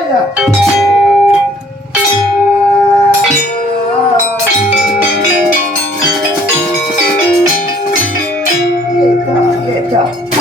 ya. Gitu.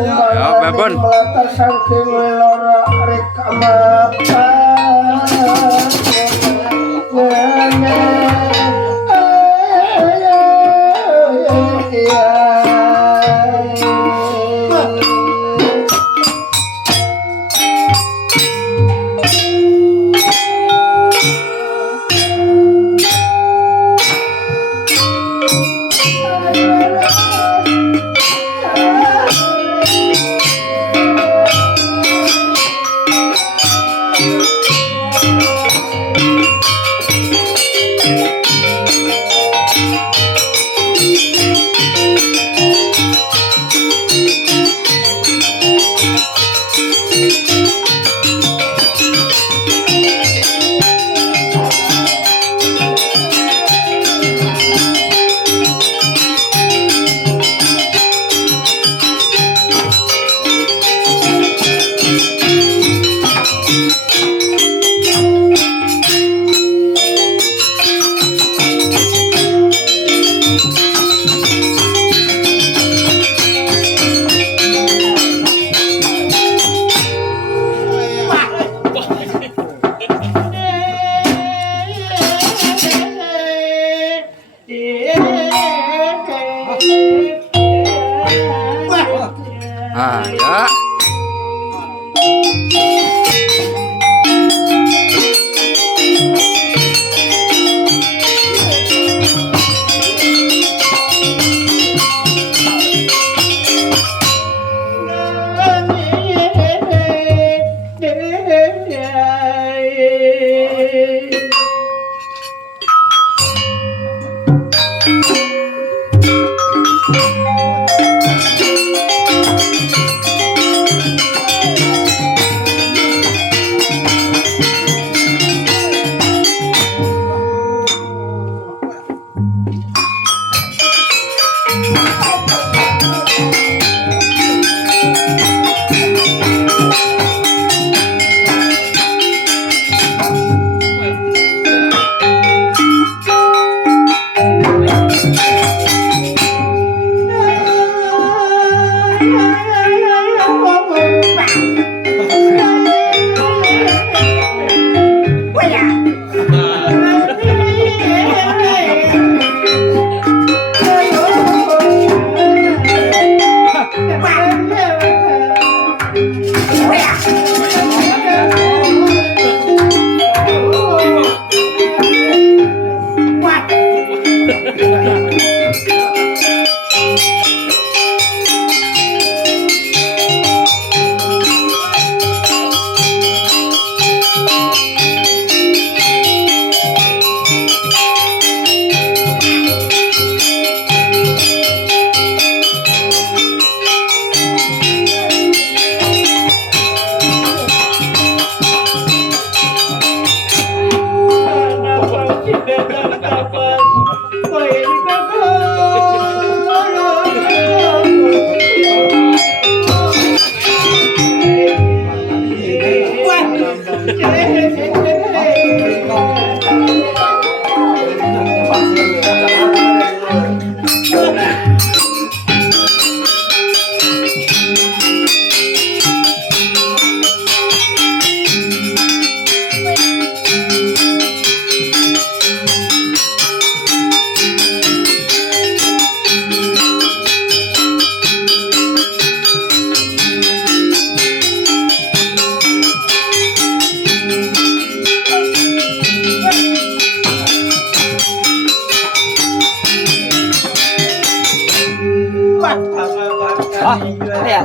Ya, Babon. melata saking loro rek kamapa Ah, ya.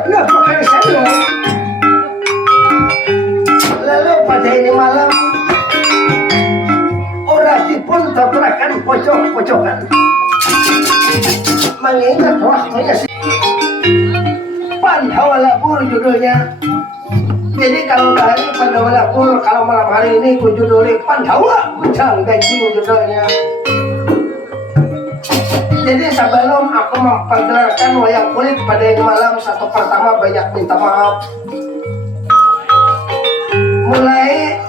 benar pakai saya. Lalu pada ini malam orang dipun terterakan pojok-pojokan mengingat waktunya Pandhawa Lapur judulnya. Jadi kalau hari Pandhawa Lapur, kalau malam hari ini ku judulnya Pandhawa Bujang Ganjing judulnya. Jadi sebelum aku memperkenalkan wayang kulit pada ini malam, satu pertama banyak minta maaf. Mulai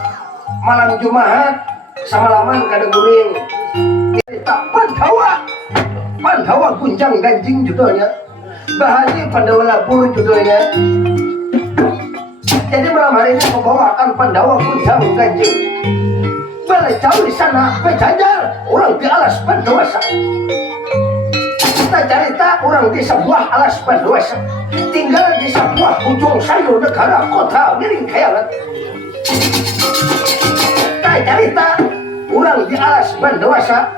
malam Jumat samalaman kada guring. Kita Pandhawa Bujang Ganjing judulnya. Bahari Pandhawa Lapur judulnya. Jadi malam hari ini membawakan Pandhawa Bujang Ganjing. Boleh jauh di sana, berjajar orang di alas Pandawasa. Kita cerita orang di sebuah alas Pandawasa, tinggal di sebuah ujung sayur negara kota miring khayalan. Kita cerita orang di alas Pandawasa.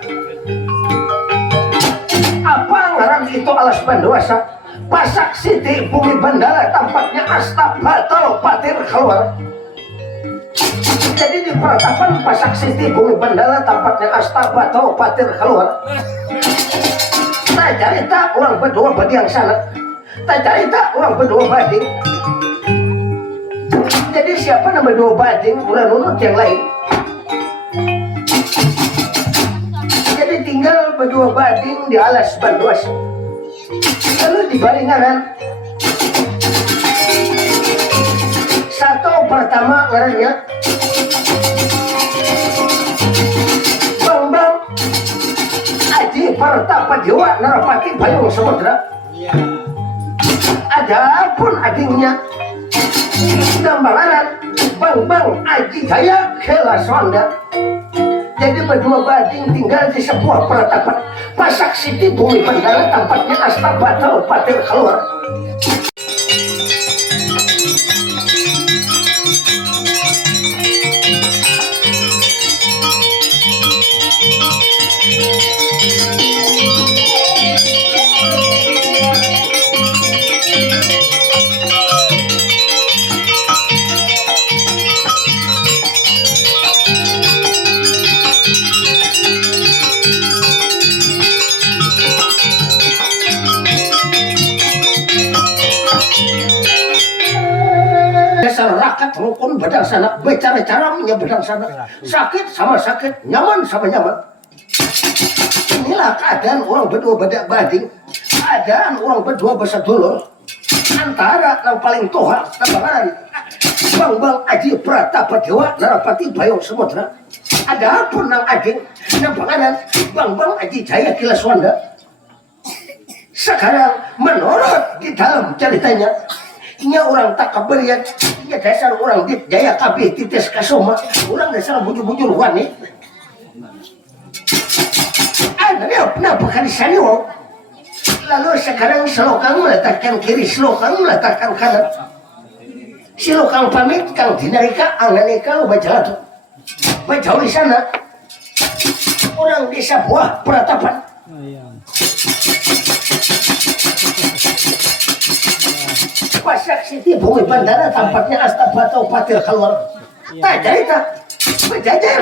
Apa ngarang itu alas Pandawasa? Pasak Siti Bumi Bandala tampaknya asta batal patir keluar. Jadi di peratapan Pasak Siti Bumi Bandala tampaknya asta batal patir keluar. Tak cerita orang berdua bading sana, tak cerita orang berdua bading. Jadi siapa nama dua bading ulah nunut yang lain. Jadi tinggal berdua bading di alas Pandawasa. Lalu di baringan satu pertama ngarannya Bang Aji Partapa Dewa Narapati Payung Samudra. Ada pun adingnya gambaran Bang Aji Jaya Kela Sonda. Jadi berdua bading tinggal di sebuah peratapan Pasak Siti Bumi Bandara tampaknya asta batal patir keluar. Rakyat rukun badang sana, bicara-cara badang sana, sakit sama sakit, nyaman sama nyaman. Inilah keadaan orang berdua badak bading, keadaan orang berdua bersedulur antara yang paling toha tambangan Bang Aji Pratapa Dewa Narapati Payung Samudra. Ada pun nang ading nampangan Bang Aji Jaya Kilaswanda. Sekarang menurut di dalam ceritanya, nya orang tak kaberian, nya dasar orang di Jaya Kabeh titis kasoma, orang dasar bujur-bujur wani. Ada dia kenapa kali saniwo? Lalu sekarang Selokang meletakkan kiri, Selokang meletakkan kanan. Selokang pamit kang dinarika anganeka baca latu. Baca di sana. Orang di sebuah peratapan. Pasak Siti Bumi Bandara tampaknya asta batal patir keluar. Tak cerita, berjajar.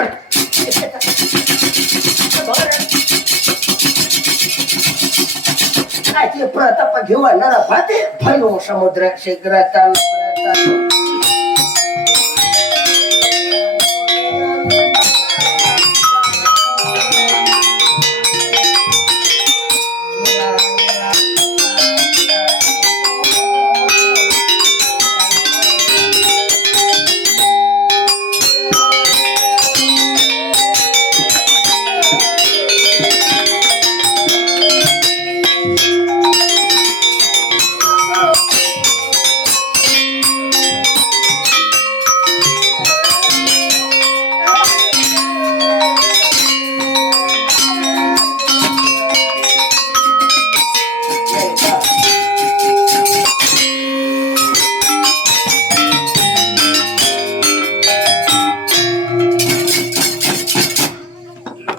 Aji Pratapa Dewa Narapati Payung Samudra segerakan.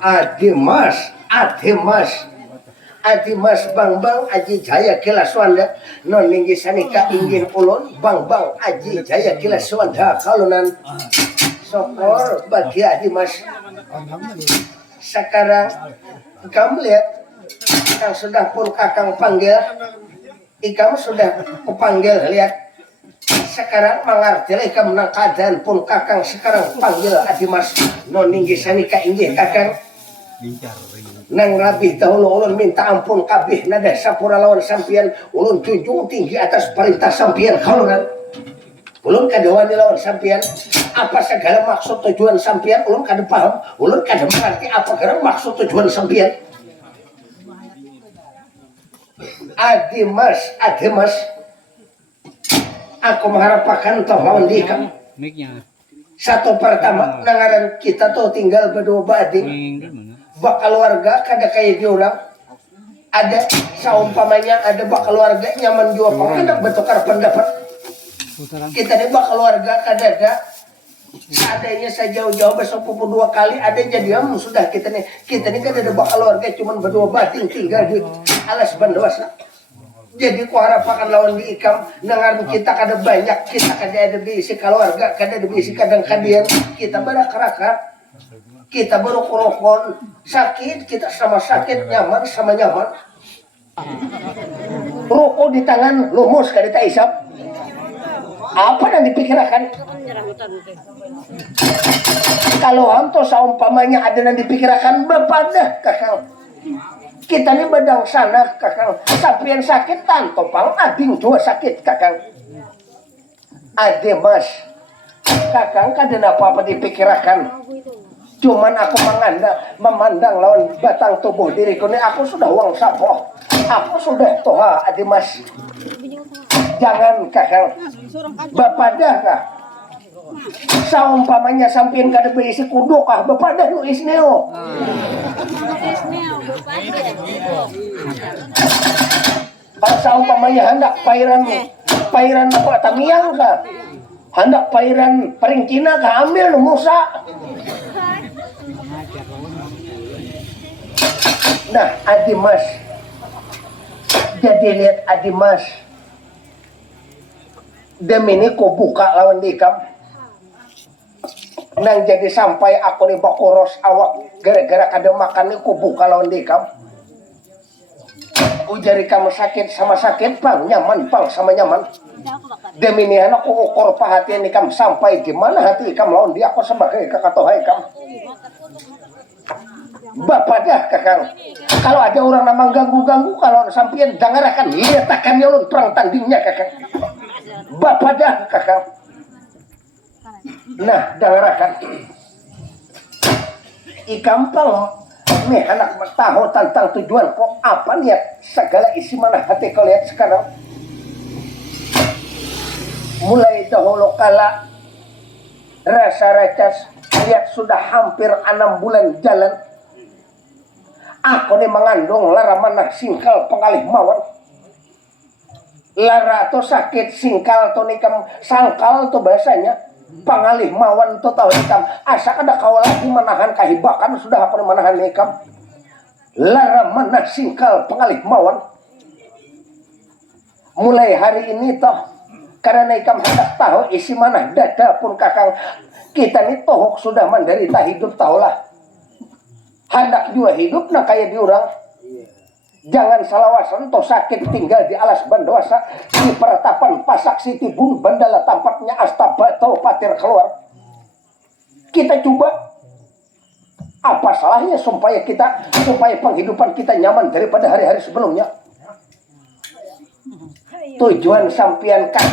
Adimas Bang Aji Jaya Kilaswanda non ninggi sanika ingin ulun Bang Aji Jaya Kilaswanda kalunan sokor bagi Adimas. Sekarang kamu lihat Kakang sudah pun Kakang panggil, ikam sudah kupanggil, lihat sekarang mengerti ikam nang keadaan pun Kakang sekarang panggil Adimas non ninggi sanika ingin Kakang nang rabi dahulu ulun minta ampun kabeh nada sapura lawan sampian ulun junjung tinggi atas perintah sampian kalunan ulun kada wani lawan sampian apa segala maksud tujuan sampian ulun kada paham ulun kada mengerti apa gerang maksud tujuan sampian. Adimas aku mengharapkan toh lawan dikam satu pertama nangaran kita tuh tinggal berdua bading bakal warga kada kayak diulang ada saumpamanya ada bakal warga nyaman jua kada bertukar pendapat kita nih bakal warga kada ada seadanya sejauh-jauh besok pupuk 2 kali ada jadi sudah kita nih kada ada bakal warga cuman berdua bating tinggal di alas bandawasa jadi ku harapakan lawan di ikam nangaran kita kada banyak kita kada ada diisi keluarga kada ada diisi kadang kadian kita berakar-akar kita baru kurokon sakit kita sama sakit nyaman sama nyaman rokok di tangan lumus kada isap apa yang dipikirkan kalau hantu saumpamanya ada yang dipikirkan bepada Kakang kita ini bedang sana Kakang sampian sakit tantopang ading dua sakit Kakang Adimas Kakang kada apa-apa dipikirkan cuman aku memandang lawan batang tubuh diriku ini aku sudah uang sapoh aku sudah toha Adimas jangan Kakang bapadah kah saumpamanya sampian kada berisi kudu kah bapadah nu isneo kalau saumpamanya hendak pairan apa tamiang kah hendak pairan peringkina kah ambil nu musa. Nah Adimas jadi lihat Adimas demi ini ku buka lawan dikam nang jadi sampai aku di bakoros awak gara-gara kada makan ini ku buka lawan dikam ujari kamu sakit sama sakit pang nyaman pang sama nyaman demi ini anak ku ukur perhatian ikam sampai gimana hati ikam lawan dia aku sebagai kakatohai ikam bapak dah Kakang kalau ada orang namang ganggu-ganggu kalau sampian jangan akan lihat akan nyolon perang tandingnya Kakang bapak dah Kakang nah jangan akan ikampang nih anak tahu tentang tujuan kok apa niat segala isi mana hati kau lihat sekarang mulai dahulu kala rasa recas lihat sudah hampir 6 bulan jalan aku nih mengandung lara manah singkal pengalih mawar lara atau sakit singkal atau nikam sangkal atau bahasanya pengalih mawan itu tahu nikam asa kada kau lagi menahan kahibakan sudah aku nih menahan nikam lara manah singkal pengalih mawan mulai hari ini toh karena nikam hendak tahu isi mana dada pun Kakang kita nih tohok sudah menderita hidup tahulah hendak juga hidup nah kayak diurang jangan salawasan toh sakit tinggal di alas bandawasa di peratapan pasak siti bun bandala tampaknya astabato patir keluar kita coba apa salahnya supaya penghidupan kita nyaman daripada hari-hari sebelumnya tujuan sampian kan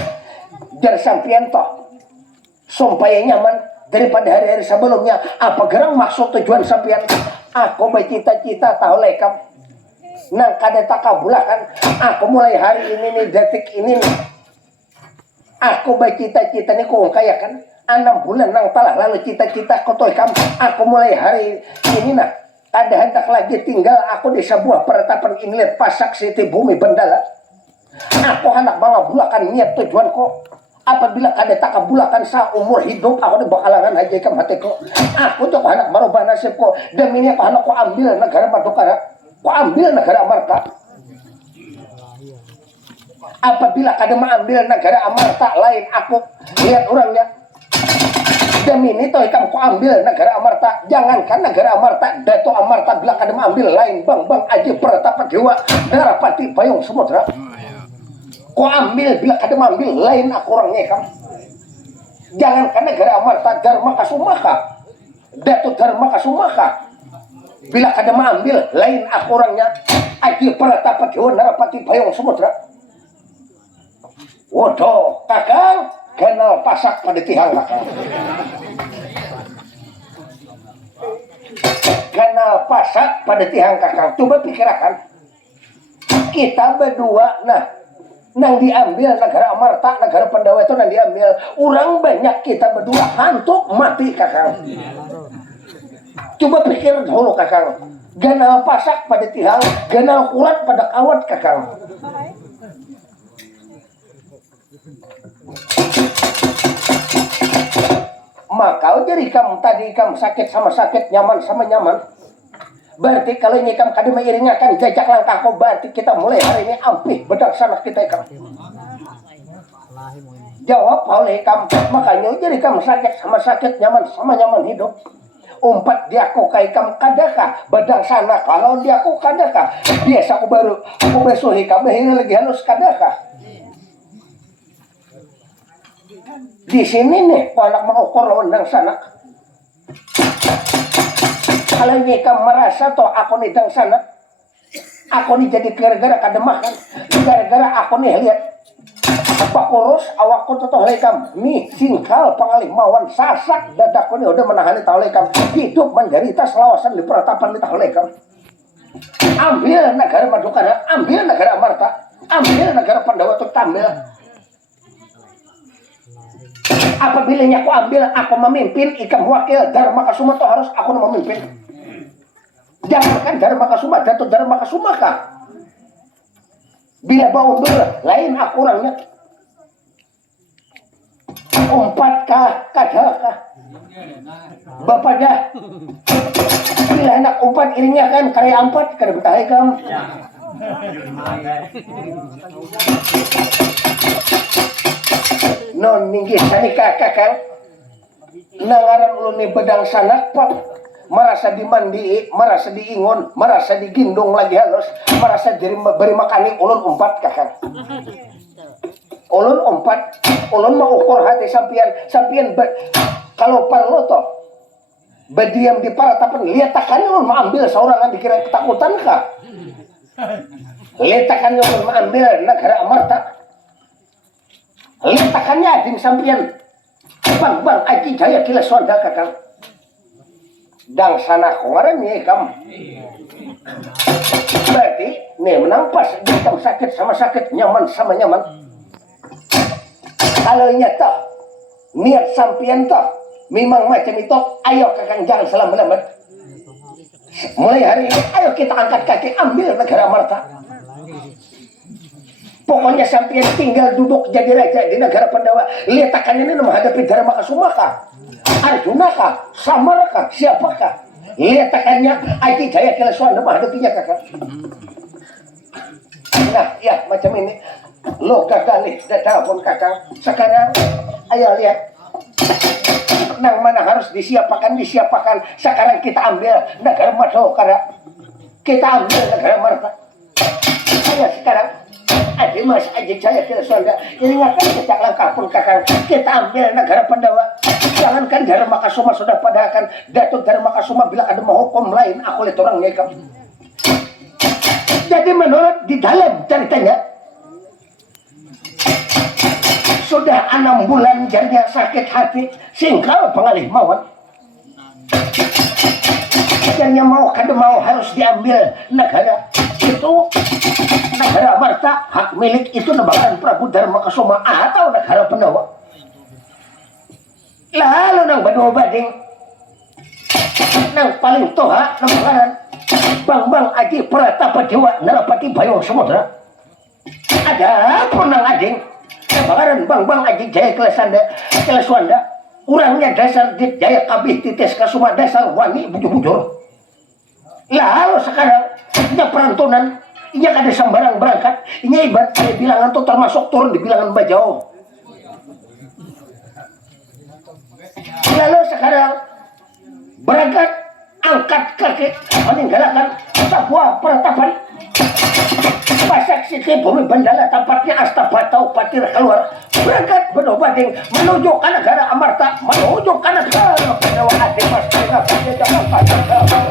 jar sampian toh supaya nyaman daripada hari-hari sebelumnya apa gerang maksud tujuan sampian aku bercita-cita tahu lekam nang kada takabulakan aku mulai hari ini nih detik ini nih aku bercita-cita nih kok kayak kan 6 bulan nang telah lalu cita-cita kotoy kam aku mulai hari ini nah kada hendak lagi tinggal aku di sebuah peratapan inlet pasak siti bumi bendala aku hendak mengabulakan niat tujuan kok apabila kada takabulakan sa umur hidup aku di bakalangan aja ikam hatiku aku tuh anak marubah nasibku demi ini aku anak ku ambil negara Madukara ku ambil negara Amarta apabila kada mengambil negara Amarta lain aku lihat orangnya demi ini toh ikam ku ambil negara Amarta jangankan negara Amarta Dato Amarta bila kada mengambil lain bang aji Pratapa Dewa Darapati Payung Samudra ku ambil bila kada mengambil lain aku orangnya ikam jangankan negara Amarta Dharma Kasumaka Dato Dharma Kasumaka bila kada mengambil lain aku orangnya aji Pratapa Dewa Darapati Payung Samudra waduh kakang kenal pasak pada tihang kakang kenal pasak pada tihang kakang coba pikirkan kita berdua nah nang diambil negara Amarta negara Pandawa itu nang diambil orang banyak kita berdua hantu mati kakang coba pikir dulu kakang kenal pasak pada tihang kenal kurat pada kawat kakang maka jadi kamu tadi kamu sakit sama sakit nyaman sama nyaman berarti kalau ini kamu kada mengiringakan jejak langkah kau berarti kita mulai hari ini ampih bedak sana kita kamu jawab oleh kamu makanya jadi kamu sakit sama sakit nyaman sama nyaman hidup umpat dia aku kai kamu kadakah bedang sana kalau dia aku kadakah biasa aku baru aku besuhi kamu ini lagi halus kadakah di sini nih anak mengukur lawan sana kalau ini kamu merasa toh aku nih dang sana aku nih jadi gara-gara kademakan gara-gara aku nih lihat apa kurus awakku tuh lekam nih singkal pangalih mawan sasak dadakku nih udah menahani tahu lekam hidup menderita selawasan di peratapan di tahu lekam ambil negara Madukara ambil negara Amarta ambil negara Pandawa tuh tambil apabila aku ambil aku memimpin ikam wakil Dharma Kasuma itu harus aku memimpin jangankan Dharma Kasuma Dato Dharma Kasumaka bila bau lain aku orangnya umpatkah kadakah bapaknya bila anak umpat iringnya kan karya ampat kada betah ikam non ninggih sani kakak nangaran ulun ni bedang sanak pak merasa dimandi merasa diingon merasa digindong lagi halus merasa jadi beri makani ulun umpat kakak ulun umpat ulun mau ukur hati sampian kalau perlu toh berdiam di paratapan lihat takan ulun mengambil seorangan dikira ketakutan kah lihat takan ulun mengambil negara Amarta letakannya di sampian bang aji jaya kila sonda kakang dang sana kemarin nih kamu berarti nih menampas di kamu sakit sama sakit nyaman sama nyaman kalau nyata niat sampian toh memang macam itu ayo kakang jangan selambat-lambat mulai hari ini ayo kita angkat kaki ambil negara Amarta pokoknya sampai tinggal duduk jadi raja di negara Pandawa letakannya ini menghadapi Dharma Kasumaka Arjuna kah Samara kah siapakah letakannya Aji Jaya Kilaswana menghadapinya kakak nah ya macam ini lo gagal nih sudah pun kakak sekarang ayo lihat nang mana harus disiapakan sekarang kita ambil negara Madukara kita ambil negara Amarta ayo sekarang Adi Mas Aji Jaya Kilaswana ingatkan sejak langkah pun kakak kita ambil negara Pandawa jangankan Dharma Kasuma sudah padakan Dato Dharma Kasuma bila ada mau hukum lain aku lihat orang ngekam jadi menurut di dalam ceritanya sudah 6 bulan jadinya sakit hati singkal pengalih mawan dan yang mau kada mau harus diambil negara itu negara Amarta hak milik itu nebakan Prabu Dharma Kasuma atau negara Pandawa lalu nang berdua bading nang paling toha nebakan Bang Aji Pratapa Dewa Narapati Payung Samudra ada pun nang ading Bakaran bang aji jaya kelas Wanda. Urangnya dasar di jaya kabih titis ka semua dasar wani bujur-bujur. Lalu sekarang nya perantunan, inya kada sembarang berangkat, inya ibarat bilangan tuh termasuk turun di bilangan bajau. Lalu sekarang berangkat angkat kaki meninggalkan sebuah peratapan pasak siki bumi bandala tempatnya Astabatau Patir keluar berangkat bading menuju ke negara Amarta, menuju ke negara Pandawa Adi Pastega Pajajaran Pajajaran.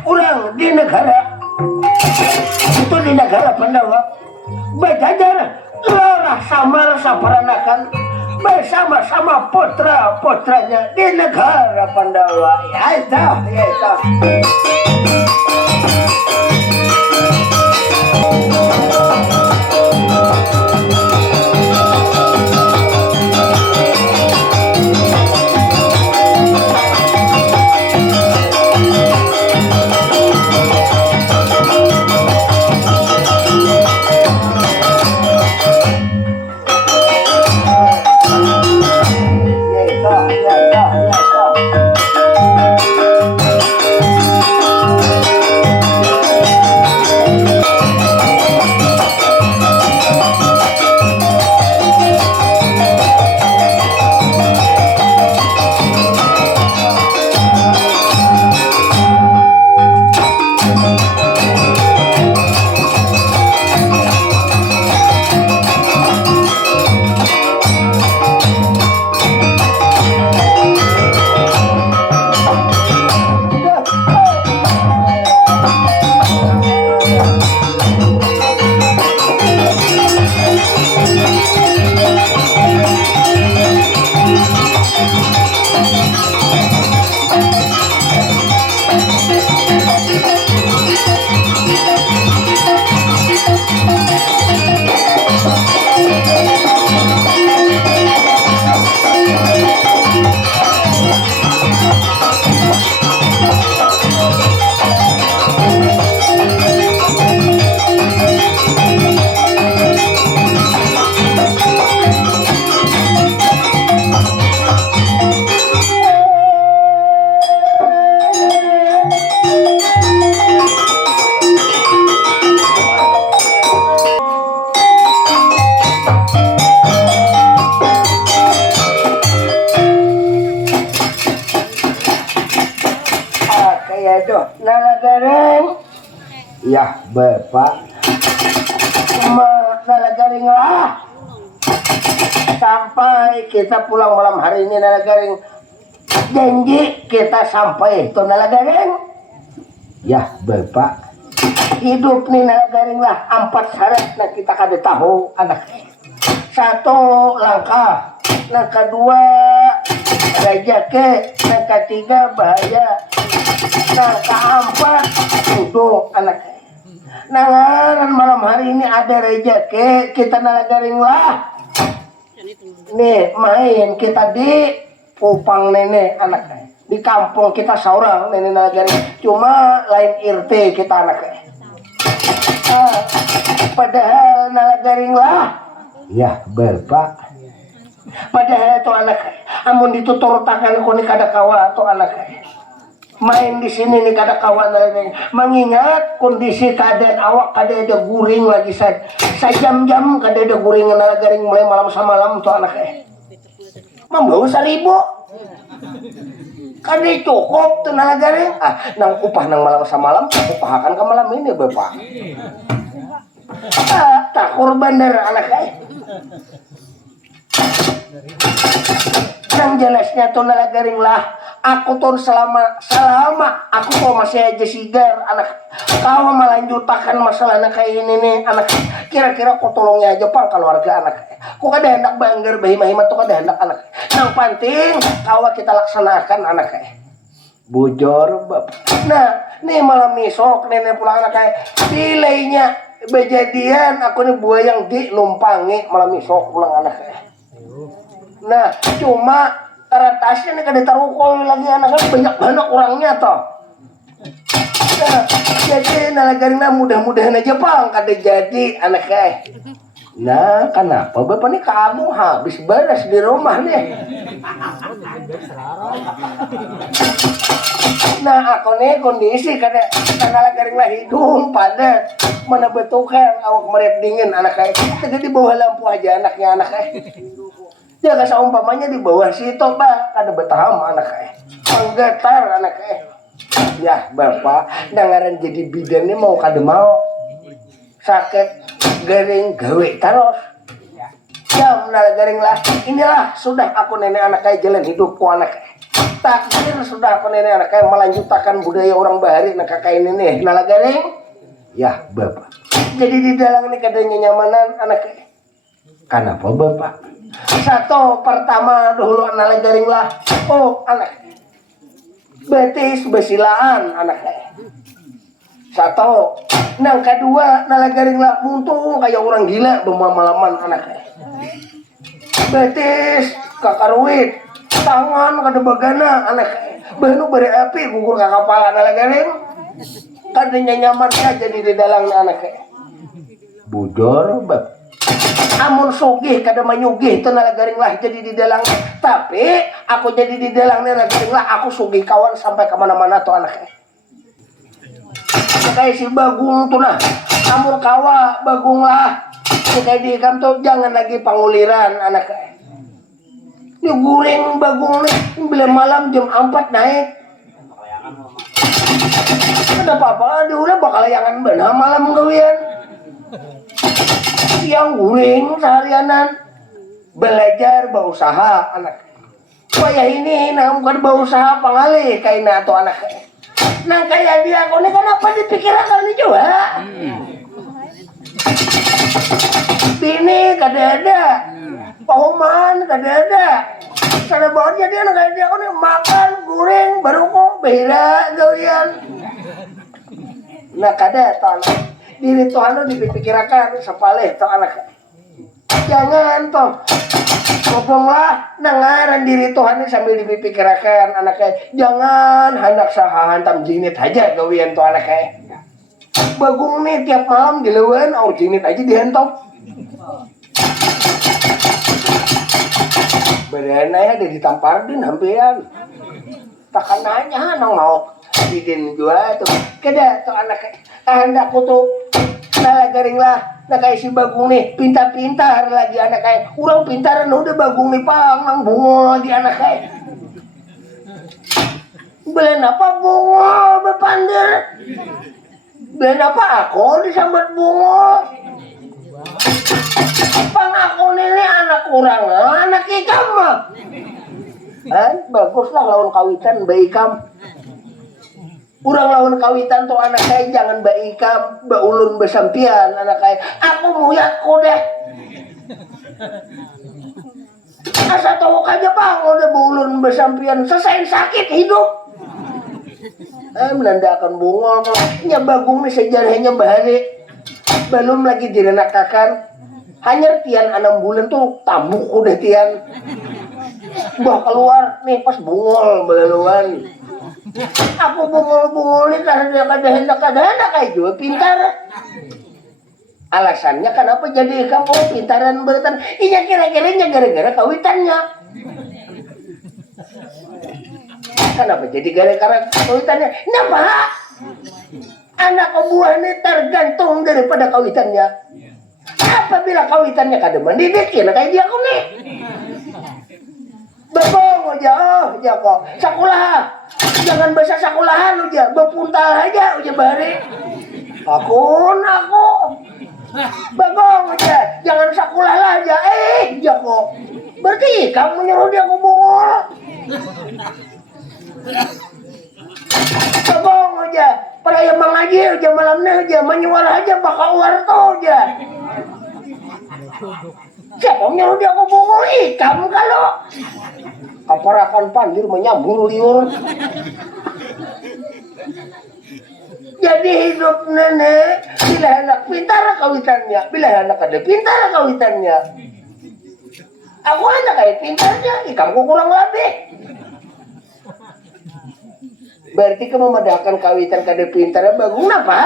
Ulang di negara itu di negara Pandawa berjajar lorah samar saparanakan bersama-sama putra-putranya di negara Pandawa. Ya itu. Ya Bapak Nalagaring lah sampai kita pulang malam hari ini. Nalagaring janji kita sampai itu Nalagaring. Ya Bapak hidup nih Nalagaring lah 4 syarat nah kita kada tahu anak. 1 langkah, nah kedua rejeki, nah ketiga bahaya, nah keempat duduk anak. Nangaran malam hari ini ada rejeki kita Nalagaring lah. Nih main kita di Upang nenek anak di kampung kita seorang nenek Nalagaring, cuma lain RT kita anak. Padahal Nalagaring lah. Ya Bapak. Padahal itu anak amun dituturutakan ko ni kada kawa to anak. Main di sini nih kada kawan lagi. Mengingat kondisi keadaan awak kada ada guring lagi sajam-jam kada ada guring Nalagaring mulai malam samalam tuh anak. Membawa 1.000. Kada cukup tuh Nalagaring. Nang upah nang malam samalam upahakan ke malam ini Bapak. Tak korban dari anak yang jelasnya tuh garing lah. Aku tuh selama aku tuh masih aja sigar anak kau melanjutkan masalah anak kayak ini nih anak kira-kira kau tolongnya aja pang keluarga anak kau kada hendak banggar bayi mahimat tuh kada hendak anak yang penting kau kita laksanakan anak bujur bab. Nah nih malam besok nenek pulang anak kayak nilainya kejadian aku nih buah yang dilumpangi malam besok pulang anak nah cuma karatasnya nih kada tarukol lagi anaknya banyak orangnya toh. Nah, jadi nalagarin mudah-mudahan aja pang kada jadi anaknya. Nah kenapa bapak nih kamu habis beres di rumah nih. Nah aku nih kondisi kada nalagarin lah hidung padat mana betukan awak merep dingin anaknya. Jadi di bawah lampu aja anaknya. Jangan seumpamanya di bawah situ pak ada betaham anaknya menggetar anaknya ya bapak dengaran jadi bidan ini mau kada mau sakit garing gawe terus ya menala garing lah inilah sudah aku nenek anaknya jalan hidupku anaknya takdir sudah aku nenek anaknya melanjutkan budaya orang bahari nak kakak ini nih nala garing ya bapak jadi di dalam ini kadanya nyamanan anaknya kenapa bapak satu pertama dulu anak garing lah oh anak betis besilaan anaknya satu yang kedua anak garing lah muntung kayak orang gila bermalaman anaknya betis kakaruit tangan kada bagana anaknya banu berapi gugur ke kepala anak garing kadanya nyamannya jadi di dalam anaknya bujur bab amun sugih kada manyugih tenaga garing lah jadi di dalang tapi aku jadi di dalangnya garing lah aku sugih kawan sampai kemana-mana tuh anaknya kayak si bagung tuh nah amun kawa bagung lah kayak di ikam tuh jangan lagi panguliran anaknya ini goreng bagung nih bila malam jam 4 naik ada apa-apa diulah bakal yangan benar malam gawian yang guring seharianan belajar berusaha anak supaya ini nah bukan berusaha pengalih kayak atau anak nah kayak dia kau ini kenapa dipikirkan ini juga bini kada ada pahuman kada ada sana banget jadi anak kayak dia kau ini makan guring baru kok beda gawian nah kada atau anak diri Tuhan itu dipikirkan sepaleh toh anak jangan toh ngomonglah dengaran diri Tuhan ini sambil dipikirkan anaknya jangan hendak saha hantam jinit aja gawian toh anaknya bagung nih tiap malam dilewan au jinit aja dihentok berana ya ada ditampar din hampiran takkan nanya nang mau bidin juga tuh kada tuh anaknya hendak tuh nah garing lah nah kayak si bagung nih pintar-pintar lagi anak kayak urang pintar udah bagung nih pang nang bungol lagi anak kayak belen apa bungol bepandir belen apa aku disambat bungol pang aku ini anak urang anak ikam mah baguslah lawan kawitan baik kam urang lawan kawitan tuh anak saya jangan baikam baulun besampian anak saya aku muyakku deh asa tau aja bang udah baulun besampian selesai sakit hidup menandakan bungol nya bagung nih sejarahnya bahari belum lagi direnakakan hanya tian 6 bulan tuh tabuk udah tian bah keluar nih pas bungol belaluan aku bungol nih karena dia kada-hendak kayak juga pintar alasannya kenapa jadi kamu pintaran beratan iya kira-kiranya gara-gara kawitannya kenapa jadi gara-gara kawitannya kenapa anak buah ini tergantung daripada kawitannya apabila kawitannya kada mendidik ya kayak dia kok nih bebong aja aja kok sekolah jangan bahasa sekolahan aja bepuntal aja bari aku Bagong aja, jangan sakulah aja. Ya kok. Berarti kamu nyuruh dia ke bungul. Bagong aja, peraya mengaji aja malamnya aja, menyuar aja bakal warto aja. Siapa nyuruh dia ke bungul? Kamu kalau kaparakan pandir menyambung liur. Jadi hidup nenek bila anak pintar kawitannya, bila anak ada pintar kawitannya. Aku anak kayak pintarnya, kamu kurang lebih. Berarti kamu memedahkan kawitan kada pintar bagus apa?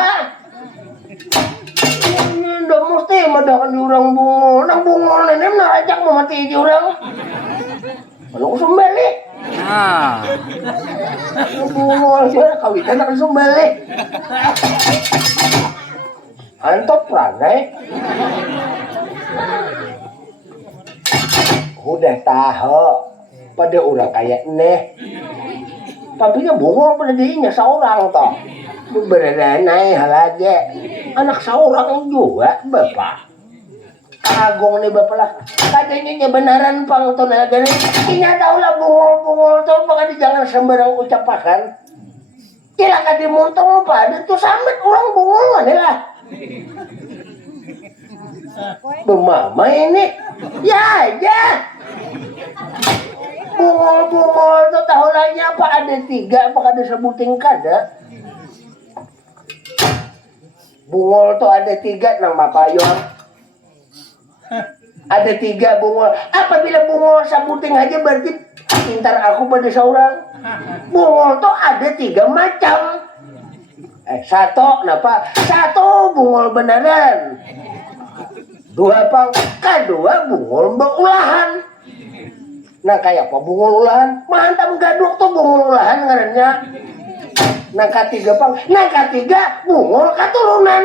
Udah mesti medahkan di orang bungul, nang bungul nenek narajak mau mati di orang. Kalau sembeli. Nah. Bungul siya kawitan akan sembeli. Antop pranay. Udah tahu pada orang kayak neh. Tapi bungul pada dirinya seorang toh. Berenai hal aja. Anak seorang juga bapak. Kagong nih bapak lah. Katanya benaran pang to na gani. Inya tahu lah bungul-bungul to baka di jangan sembarang ucapakan. Kira ka dimuntong pa dito samit orang bungul lah. Bemama ini. Ya aja. Bungul-bungul to tahu lahnya apa ada 3 apa kada sebuting kada. Bungul to ada 3 nang mapayon. Ada 3 bungul. Apabila bungul sabuting aja berarti pintar aku pada seorang. Bungul tuh ada 3 macam. Satu, kenapa? 1 bungul beneran. 2 pang, kedua bungul beulahan. Nah kayak apa bungul ulahan? Mantap gaduk tuh bungul ulahan ngarannya. Nah ketiga pang, nah ketiga bungul katurunan.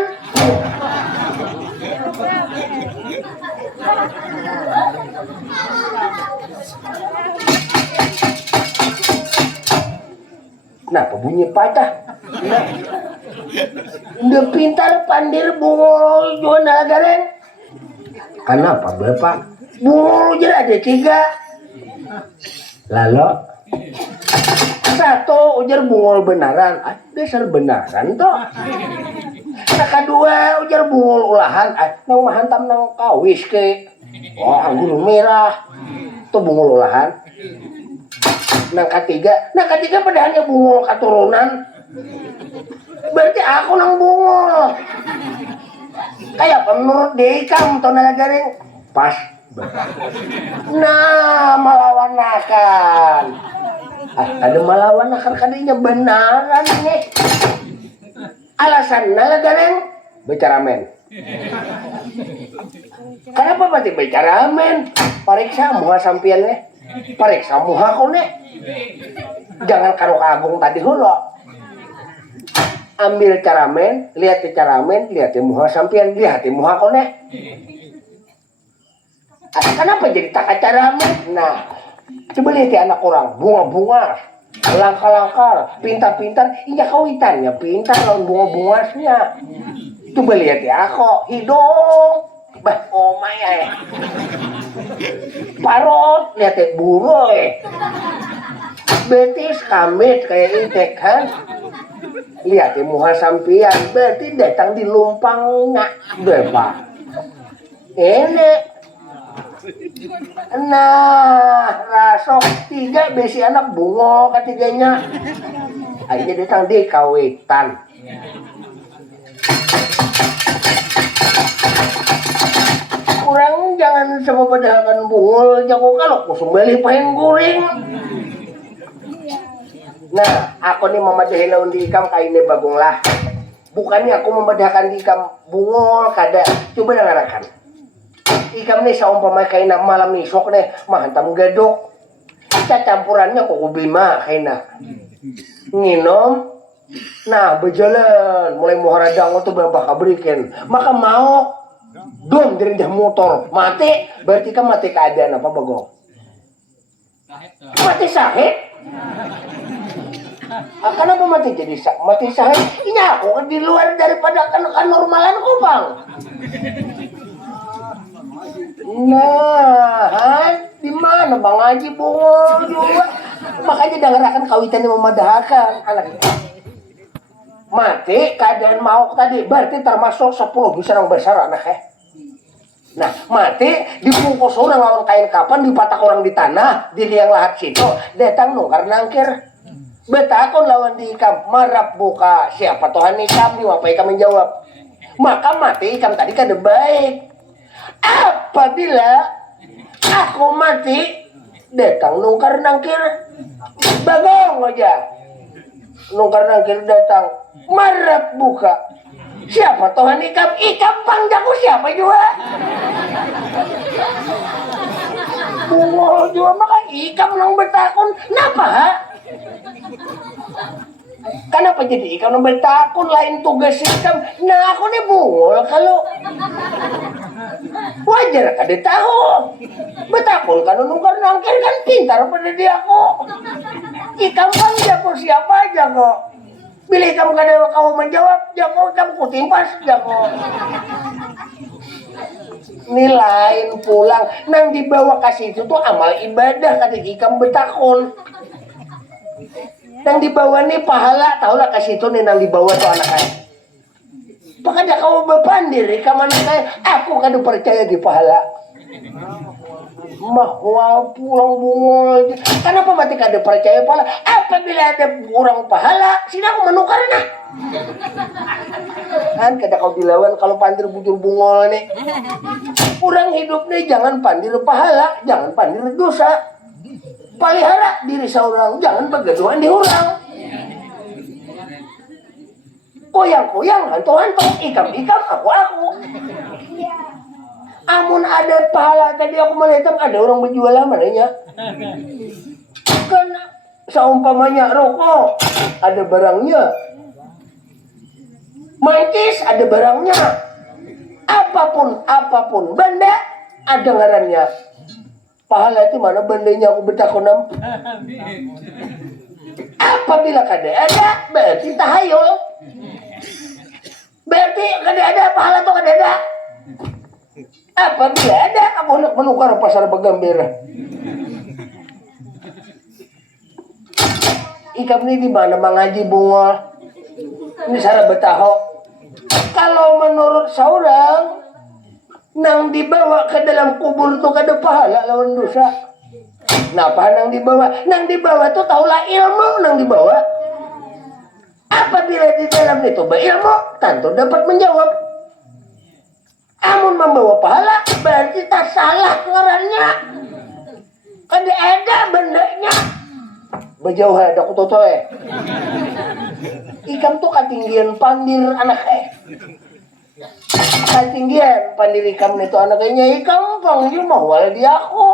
Nah, bunyi patah. Nah, udah pintar pandir bungul jual nalagareng. Kenapa bapak? Bungul aja ada 3. Lalu 1 ujar bungul benaran. Dasar benaran toh. Nah kedua ujar bungul ulahan. Nang mahantam nang kawis ke. Oh anggur merah. Itu bungul ulahan. Nang ketiga padahalnya bungul katurunan. Berarti aku nang bungul. Kayak menurut dekam to nalagaring pas. Nah melawan akan. Ada melawan akan kadinya benaran nih. Alasan nalagaring bicara men. Kenapa berarti bicara men? Pariksa muha sampiannya. Pariksa muha kone. Jangan karo kagung tadi hulu. Ambil caramen, lihat caramen, lihat muha sampian, lihat muha kone. Kenapa jadi tak caramen? Nah, coba lihat anak orang, bunga-bunga, langkah-langkah, pintar-pintar, iya kawitannya pintar lawan bunga-bungasnya. Coba lihat aku, hidung, bah, omay parot, lihat buroy, betis kamit kayak intek kan. Lihat muha sampian, berarti datang di lumpangnya, bapak. Ini, nah, rasok 3 besi anak bungol ketiganya. Akhirnya datang di kawitan. Kurang jangan sama pedagang bungol, jago kalau kusembeli pengen guring. Nah, aku nih memadahi laun di ikam kainnya bagong lah. Bukannya aku memadahakan di ikam bungol kada. Coba dengarkan. Ikam nih saumpama kaina malam nih sok nih mahantam gadok. Campurannya kok ubima kaina. Nginom. Nah, berjalan mulai muharadang tuh berapa berikan. Maka mau dom dari dah motor mati. Berarti kan mati keadaan apa bagong? Mati sahih. Kenapa mati jadi mati sahaya? Ini aku kan di luar daripada kan normalan kupang. Nah, di mana Bang Haji bungol juga? Makanya dengarkan kawitan yang memadahkan anak itu. Mati keadaan mau tadi berarti termasuk 10 besar yang besar anaknya. Nah, mati dibungkus orang lawan kain kapan dipatak orang di tanah di liang lahat situ datang nungkar nangkir betakon lawan di ikam marap buka siapa Tuhan ikam di apa ikam menjawab maka mati ikam tadi kada baik apabila aku mati datang nungkar nangkir bagong aja nungkar nangkir datang marap buka siapa Tuhan ikam pangjaku siapa juga bungol juga maka ikam nang bertakun kenapa ha? Kenapa jadi ikam nang bertakun lain tugas ikam nah aku nih bungol kalau wajar kada tahu bertakun kan nungkar nangkir kan pintar pada dia kok ikam pangjaku siapa aja kok bila kamu kada kau menjawab jago kamu kutimpas jago nilain pulang nang dibawa kasih itu tuh amal ibadah kata ikam betakun nang dibawa nih pahala tahulah kasih itu nih nang dibawa tuh anak-anak pakada kau bepandir ikam anak aku kada percaya di pahala mahwa pulang bungol kenapa mati kada percaya pahala apabila ada orang pahala sini aku menukar nah kan kada kau dilawan kalau pandir bujur bungol nih orang hidup nih jangan pandir pahala jangan pandir dosa pelihara diri seorang jangan begaduhan di orang koyang-koyang hantu-hantu ikam-ikam aku amun ada pahala tadi aku melihat ada orang menjual mananya kan seumpamanya rokok ada barangnya mancis ada barangnya apapun benda ada ngarannya pahala itu mana bandanya aku bertakonam apabila kada ada berarti tahayul berarti kada ada pahala tuh kada ada apabila ada aku nak menukar pasar Bagambira ikam ini di mana mengaji bungol ini cara betaho kalau menurut seorang nang dibawa ke dalam kubur tuh kada pahala lawan dosa kenapa nang dibawa tuh taulah ilmu nang dibawa apabila di dalam itu berilmu tentu dapat menjawab amun membawa pahala berarti tak salah ngarannya kada ada bendanya berjauh ada kutotoe ikam tuh ketinggian pandir anak ketinggian pandir ikam itu anaknya ikam panggil mahwal di aku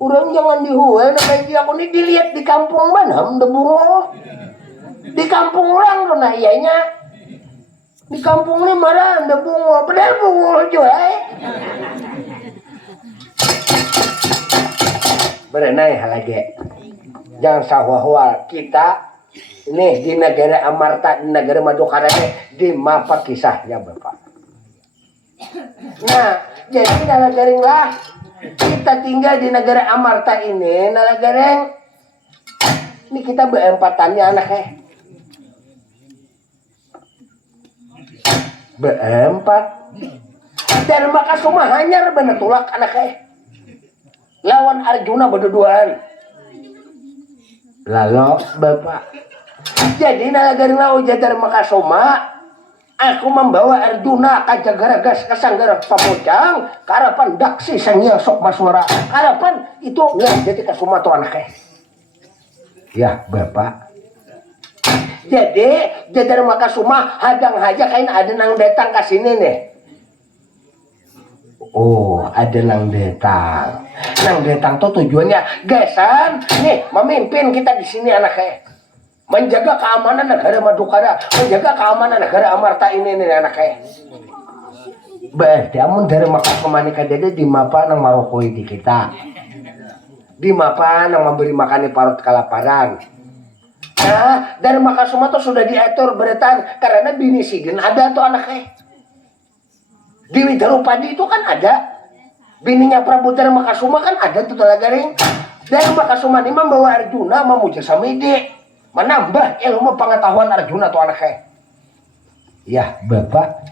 orang jangan dihuel namanya di aku ini dilihat di kampung mana debungo di kampung orang nah iyanya di kampung ini marah ada bunga padahal bunga juga berenai hal lagi jangan sahwahwa kita ini di negara Amarta di negara Madukara di mapa kisahnya Bapak nah jadi nalagaring lah kita tinggal di negara Amarta ini nalagaring ini kita berempatannya anaknya berempat dan maka semua hanyar bener tulak anaknya lawan Arjuna berduaan lalu Bapak jadi nalagaring lau jadar maka soma aku membawa Arjuna ke Jagaragas ke Sanggara Pamucang karapan daksi sangnya sok maswara karapan itu nggak jadi ke soma tuh anaknya ya Bapak jadi jadar maka suma hadang haja kain ada nang datang ke sini nih oh ada nang datang tuh tujuannya gesan nih memimpin kita di sini anaknya menjaga keamanan negara Madukara menjaga keamanan negara Amarta ini nih anaknya berarti amun dari maka kemanika dede di mapa nang marokoi di kita di mapa nang memberi makani parut kelaparan Nah, dari Makasuma tuh sudah diatur beretan karena bini Sigen ada tuh anaknya. Di Widarupadi itu kan ada. Bininya Prabu Dara Makasuma kan ada tuh Talagaring. Dan Makasuma ini membawa Arjuna memuja Samide. Menambah ilmu pengetahuan Arjuna tuh anaknya. Ya, Bapak.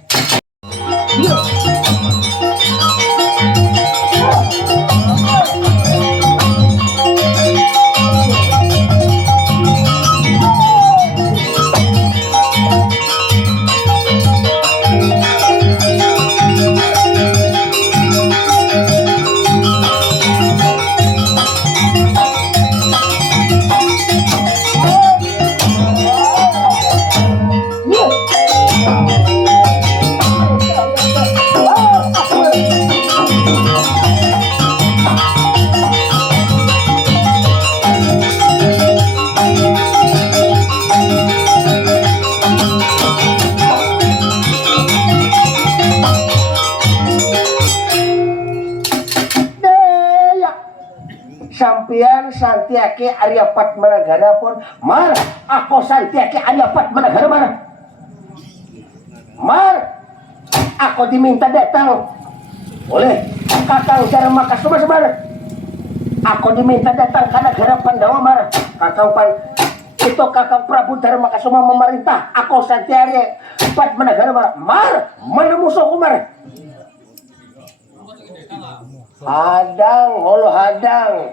Sampian Santiaki Aryapat Managara pun mar aku Santiaki Aryapat Managara mar aku diminta datang oleh Kakang Dara Makasuma semar aku diminta datang ke negara Pandawa mar itu Kakang Prabu Dara Makasuma memerintah aku Santiaki Aryapat Managara mar menemusuhku mar hadang holo hadang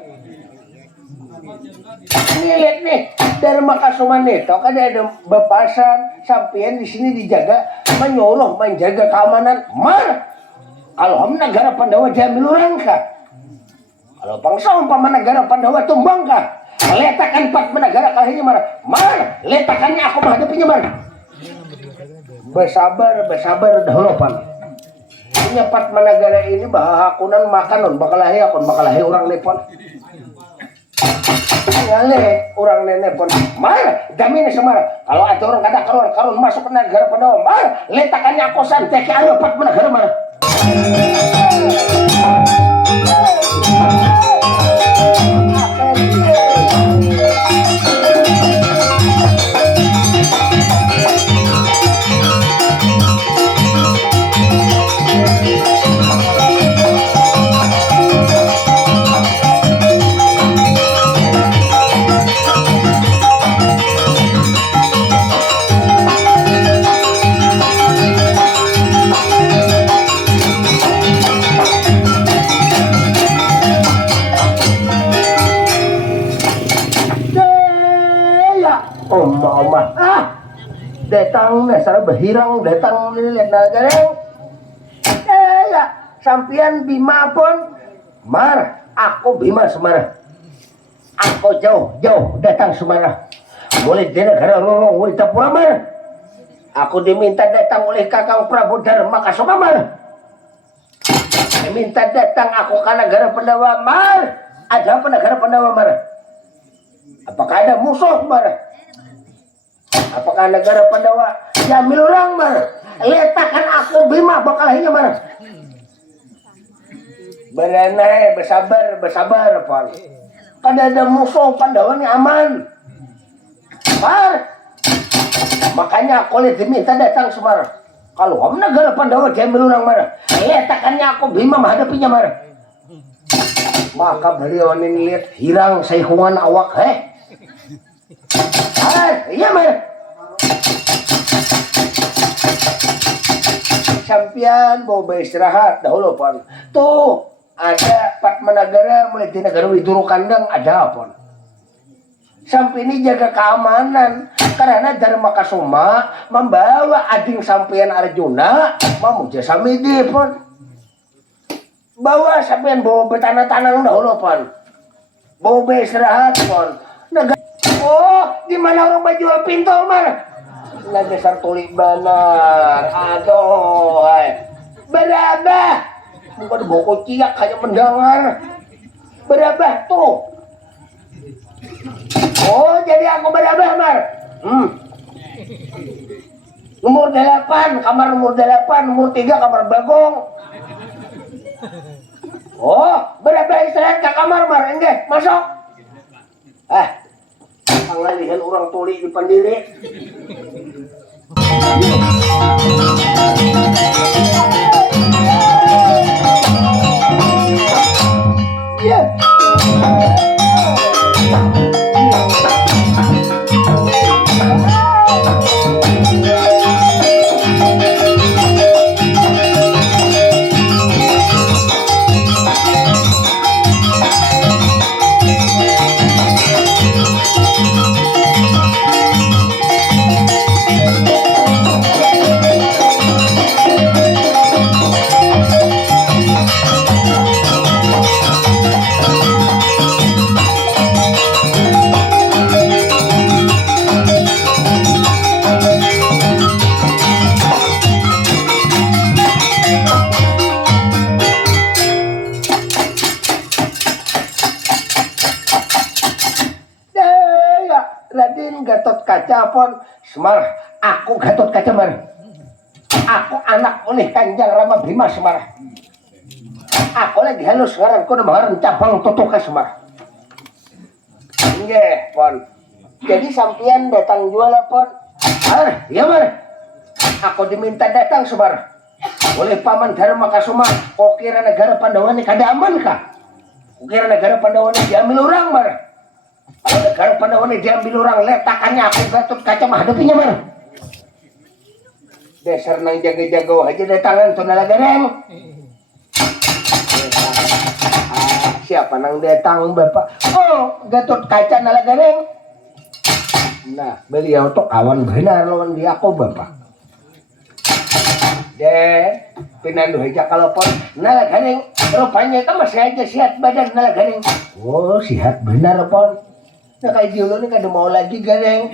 ini lihat nih dari Makasuma nih, tau kan ada bepasan sampean di sini dijaga, menyuruh menjaga keamanan. Mar, kalau negara Pandawa jamil orang kah? Kalau bangsa umpama negara Pandawa tumbang kah? Letakkan 4 negara kali ini mar, letakannya aku menghadapinya mar. Bersabar dahulu pan. Punya 4 negara ini bahwa hakunan makanan bakalahi orang lepon. Ngale orang nenek pun mar gamin semar kalau ada orang kada keluar masuk ke negara Pandawa mar letakannya aku Santiaki Aryapat Managara mar datang dasar berhirang datang lihat nagareng ya sampian Bima pun mar aku Bima Semara aku jauh datang Semara mulai di negara Witapura mar aku diminta datang oleh Kakang Prabu Dara Makasuma mar diminta datang aku ke negara Pandawa mar ada apa negara Pandawa mar apakah ada musuh mar apakah negara Pandawa jamil orang mar letakkan aku Bima bakalahinya mar berenai bersabar pan kada ada musuh Pandawa ini aman mar makanya aku diminta datang semar kalau kamu negara Pandawa jamil orang mar letakkannya aku Bima menghadapinya mar maka beliau ini lihat hirang sayhungan awak iya mar sampian mau beristirahat dahulu pon tuh ada 4 negara mulai di negara Widuru Kandang ada pon sampai ini jaga keamanan karena dari Makasuma membawa ading sampean Arjuna memuja Samide pon bawa sampean bawa betanah-tanah dahulu pon bawa beristirahat pon negara di mana orang berjual pintol mana lagi sartulik benar aduh berapa bukan boko ciak hanya mendengar berapa tuh jadi aku berapa mar nomor 8 kamar nomor 8 nomor 3 kamar bagong berapa istirahat ke kamar mar enggak masuk Pangalihan orang tuli di pandiri. Yeah. Raden Gatot Kaca pon Semar, aku Gatot Kaca Mar. Aku anak oleh Kanjeng Rama Bima Semar. Aku lagi halus ngaran ku nemaran cabang Totoka Semar. Nggih, pon. Jadi sampean datang jual pon. Iya Mar. Aku diminta datang Semar. Oleh Paman Dharma Kasuma. Kok kira negara Pandawa ini kada aman kah? Kok kira negara Pandawa ini diambil orang Mar? Kalau negara Pandawa ini diambil orang, letakannya aku Gatot Kaca menghadapinya Mar. Dasar nang jaga-jaga aja datangan tuh nalagareng. Siapa nang datang Bapak? Oh, Gatot Kaca nalagareng. Nah, beliau tuh kawan benar lawan dia aku Bapak. Pinandu aja kalau pun nalagareng. Rupanya itu masih aja sehat badan nalagareng. Oh, sehat benar pon. Nah kayak dulu nih kada mau lagi gareng.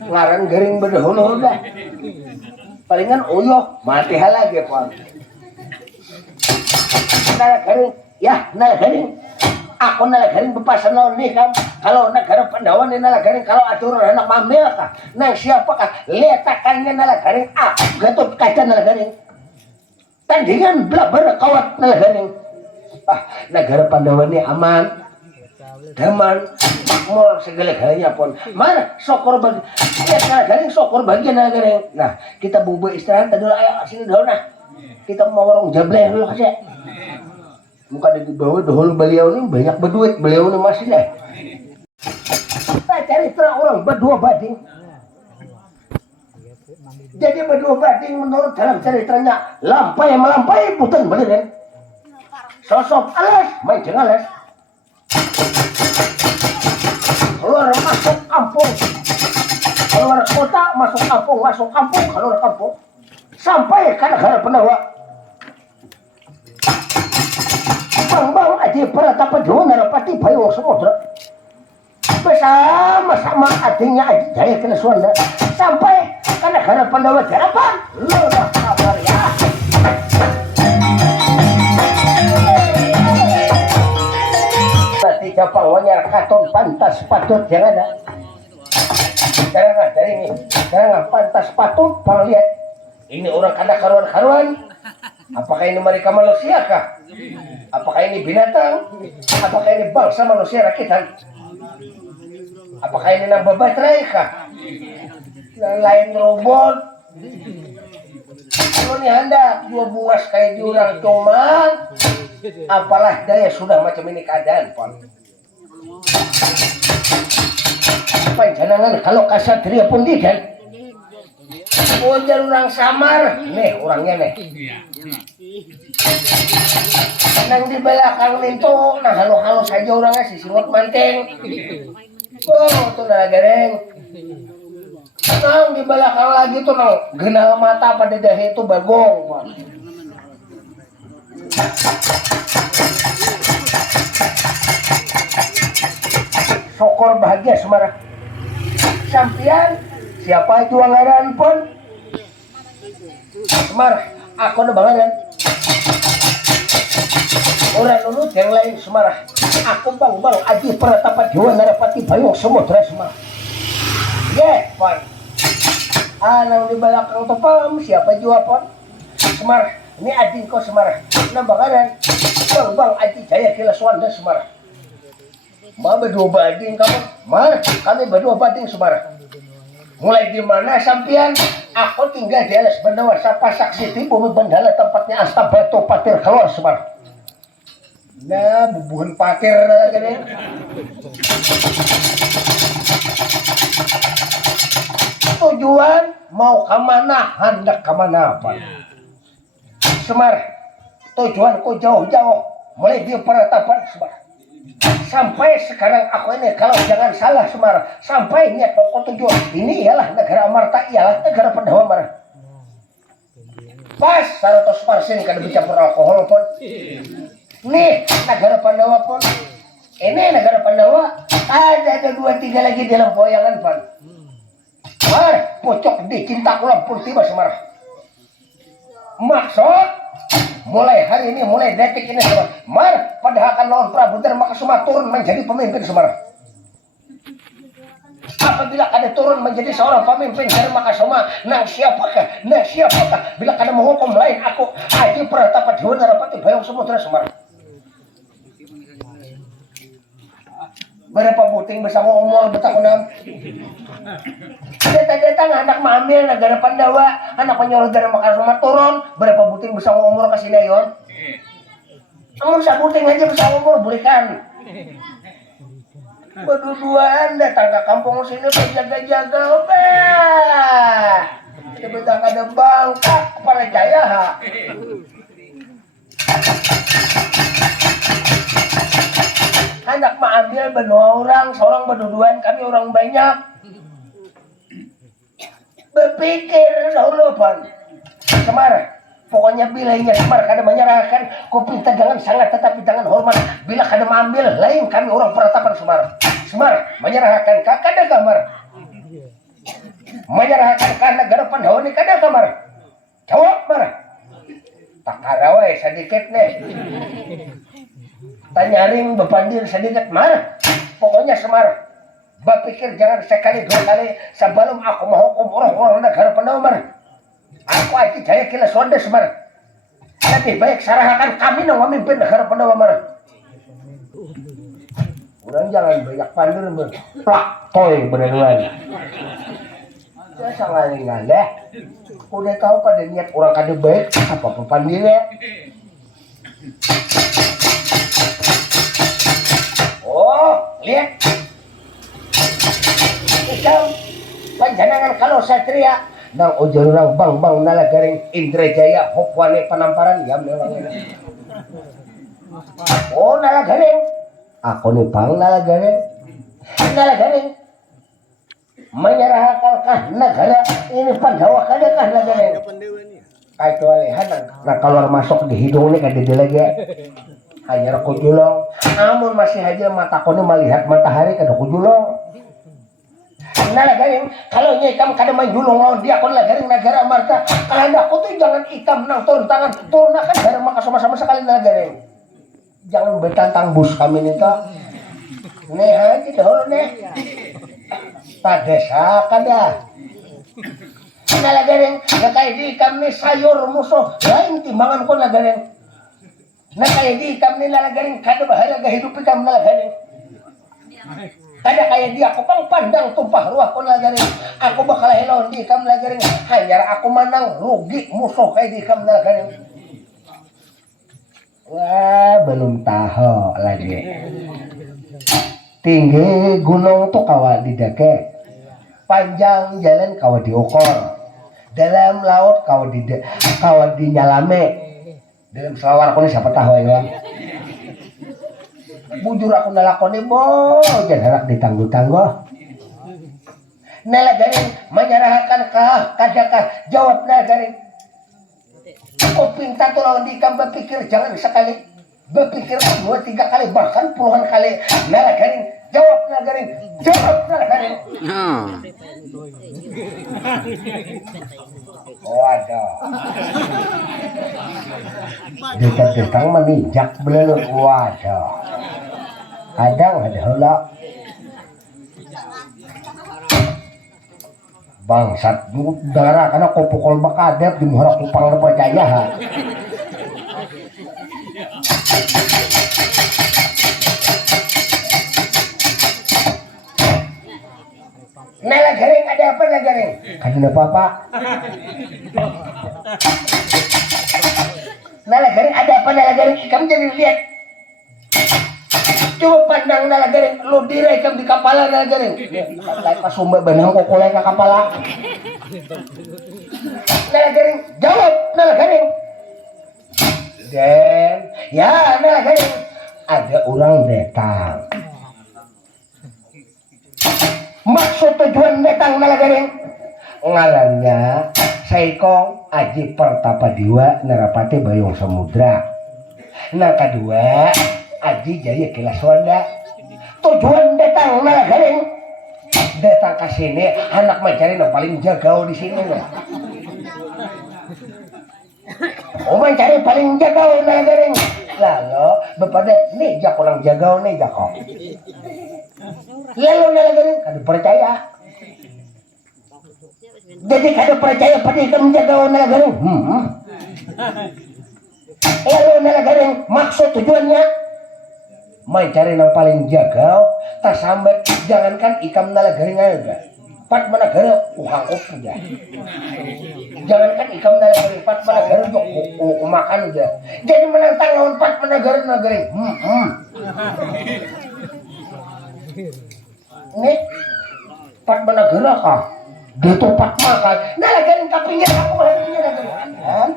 Ngaran garing berdahulu udah. Palingan uyuh mati hal lagi pon. Nalagareng, ya nalagareng. Aku nalagareng bepasan lawan nih kam. Kalau negara Pandawa nih nalagareng kalau aturan anak mamel kah? Nang siapakah? Letakannya nalagareng. Gatot Kaca nalagareng. Tandingan blabar kawat nalagareng. Negara Pandawa ini aman. Daman, makmur segala-galanya pun. Mana sokor bagi, nalagareng sokor bagian nalagareng. Nah, kita bubu istirahat dulu ayo sini dulu nah. Kita mau warung jableh dulu aja. Muka di bawah dahulu beliau ini banyak berduit, beliau ini masih deh. Kita cari terang orang berdua bading. Jadi berdua bading menurut dalam ceritanya lampai yang melampai bukan beneran. Sosok alas, main jangan alas. Keluar masuk kampung, keluar kota masuk kampung, keluar kampung, sampai ke negara Pandawa. Bang aja Prata Pajawa Narapati Bayu Samudra bersama-sama adiknya Aji Jaya kena Suanda sampai ke negara Pandawa Jarapan. Lu udah kabar ya. Japang wanyar katon pantas patut jangan ada. Jangan dari ini, jangan pantas patut bang lihat. Ini orang kada karuan-karuan. Apakah ini mereka manusia kah? Apakah ini binatang? Apakah ini bangsa manusia rakitan? Apakah ini nambah baterai kah? Lain robot. Kalau ini hendak dua buas kayak jurang cuma apalah daya sudah macam ini keadaan pon. Panjangan kalau kasatria pun tidak. Ujar orang samar, nih orangnya nih. Nang di belakang itu, nah halo-halo saja orangnya si siwat manteng. Oh, tuh nalagareng. Nang di belakang lagi tuh nang genal mata pada dahi itu bagong. Sokor bahagia Semar. Sampian siapa itu anggaran pun Semar, aku ada bangaran. Orang nulut yang lain Semar. Aku bang Aji Prata Pajawa Narapati Bayu Samudra Semar. Pon. Nang di belakang topam siapa jua pon? Semar, ini adin ko Semar. Nambagaran bang Aji Jaya kila Suanda Semar. Ma berdua bading kamu. Ma, kami berdua bading Semar. Mulai di mana sampian? Aku tinggal di alas Bendawa Sapa Saksi di bumi Bendala tempatnya Asta Batu Patir keluar Semar. Nah, bubuhan patir gini. Tujuan mau kemana? Hendak kemana apa? Semar, tujuanku jauh-jauh. Mulai di Peratapan Semar. Sampai sekarang aku ini kalau jangan salah Semar, sampai niat pokok tujuan ini ialah negara Amarta, ialah negara Pandawa Mar. Pas Sarotos Parsin kada bicara beralkohol pun. Nih negara Pandawa pun. Ini negara Pandawa ada 2-3 lagi dalam poyangan pun. Mar, pocok di cinta ulang pun tiba Semar. Maksud mulai hari ini, mulai detik ini Semar. Mar, padahal akan lawan Prabu Dharma Kesuma turun menjadi pemimpin Semar. Apabila kada turun menjadi seorang pemimpin Dharma Kesuma, nang siapakah? Nang siapakah? Bila kada menghukum lain aku, Aji Pratapa Dewa Narapati Bayang Samudra Semar. Berapa buting bersama umur betakunam. Datang anak mamil negara Pandawa, anak penyuruh Dharma Kesuma turun, berapa buting bersama umur kasih yon. Umur sabuting aja bersama umur berikan. Berdua-duaan datang ke kampung sini berjaga-jaga, bah. Sebentar ada bangka para jaya ha. Anak ambil benua orang, seorang berduaan, kami orang banyak. Berpikir dahulu pan. Semar, pokoknya bilainya Semar kada menyerahkan, kopi tegangan sangat tetapi jangan hormat. Bila kada mengambil, lain kami orang Peratapan Semar. Semar, menyerahkan kada kamar. Menyerahkan ke negara Pandawa ini kada kamar. Jawab Mar. Tak karawai sedikit nih. Tanyaring bepandir sedikit Mar. Pokoknya Semar, berpikir jangan sekali 2 kali sebelum aku menghukum orang-orang negara Pandawa Mar. Aku Aji Jaya Kila Sonda Semar. Lebih baik sarahkan kami yang memimpin negara Pandawa Mar. Orang jangan banyak pandir Mar. Plak toy beneran. Saya sangat ngaleh. Udah tahu pada niat orang kada baik apa pandirnya. Oh, lihat. Ikaw, panjanangan kalau satria nang ujar orang bang nalagaring Indrajaya Hopwane Panamparan yam orang ini. Oh nalagaring, aku nih bang nalagaring menyerahkan kah negara ini Pandawa kada kah nalagaring. Kecuali nah keluar masuk di hidung ini kada dia lagi. Hanya aku julong, amun masih aja mataku nih melihat matahari kada aku julong. Nah lagaring, kalau nyekam kada main julong lawan dia, aku lagaring negara Amarta. Kalau aku tuh jangan ikam nang turun tangan, turun akan Dharma sama-sama sekali lagaring. Jangan bertantang bus kami nih toh. Nih aja dahulu nih. Tak desa kada. Nah lagaring, nakay di ikam nih sayur musuh, lain timbangan ko lagaring. Nakay di ikam nih lagaring, kada bahaya gahidup ikam na lagaring. Kada kaya dia aku pang pandang tumpah ruah ko lagaring. Aku bakal hilaw di ikam lagaring. Hanyar aku manang rugi musuh kaya di ikam lagaring. Wah belum tahu lagi. Tinggi gunung tuh kawa didake. Panjang jalan kawa diukur. Dalam laut kawa dinyalame. Dalam selawar aku nih siapa tahu ya. Bujur aku nalakoni bo jangan harap ditangguh-tangguh. Nalagaring menyerahkan kadakah jawab nalagaring. Aku pinta tuh lawan dikam berpikir jangan sekali, berpikir 2-3 kali bahkan puluhan kali. Nalagaring jawab nalagaring. Waduh. Detang menijak belum waduh. Kadang ada hela bangsat darah karena kau pukul bakadet di muara kupang percaya ha. Nala Garing, ada apa Nala Garing? Ada apa-apa. Nala Garing, ada apa Nala Garing? Kamu jadi lihat. Coba pandang Nala Garing, lu direkam di kapala Nala Garing. Lain pas sumber benang kok kolek ke kapala. Nala Garing, jawab Nala Garing. Dan ya Nala Garing, ada orang datang. Maksud tujuan datang Nala Garing ngarannya Saikong Aji Pertapa Diwa Narapati Bayung Samudra. Nah kedua Aji Jaya Kilaswanda. Tujuan datang Nala Garing datang ke sini anak mencari yang paling jagau di sini. Mencari paling jagau Nala Garing. Lalu bepada nih jak orang jagau nih jakok. Lalu Nala Garing kada percaya. Jadi kada percaya pada kamu jaga Nala Garing. Lalu Nala Garing maksud tujuannya mencari yang paling jaga. Tak sampai jangankan ikam Nala Garing aja. Pat mana gara uhangkop aja. Jangankan ikam Nala Garing, pat mana gara juga makan aja. Jadi menantang lawan pat mana gara Nala Garing. Nih, pat mana gerak kah? Gitu pat makan. Nala Garing kapingnya aku bahannya Nala Garing. Kan?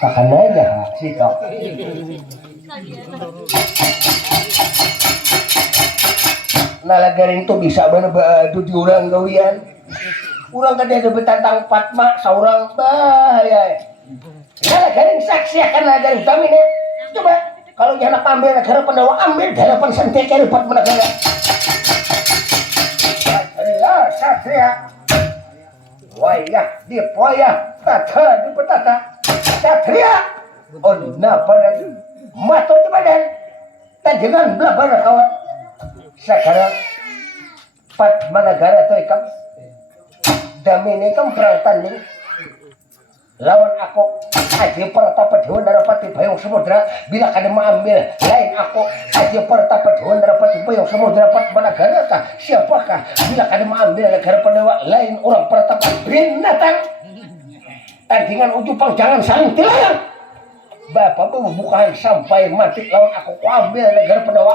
Tahan aja sih kau. Nala Garing tuh bisa bener-bener di orang gawian. Orang kan ada betantang Fatma seorang bahaya. Nala Garing saksi akan Nala Garing kami nih. Coba kalau jangan ambil negara Pandawa ambil hadapan santai cari Pat negara. Satria, wayah di poyah, tata di petata, satria, on naparan, mata di badan, tajangan belah badan kawan. Sekarang Pat Managara atau ikam damini ikam perang tanding lawan aku Aji Pertapa Dewa Narapati Bayung Samudra. Bila kada mengambil lain aku Aji Pertapa Dewa Narapati Bayung Samudra. Pat Managara kah? Siapakah? Bila kada mengambil negara Pandawa lain orang Pertapa binatang. Tandingan ujupang jangan saling tilang. Bapak bukan sampai mati lawan aku ambil negara Pandawa.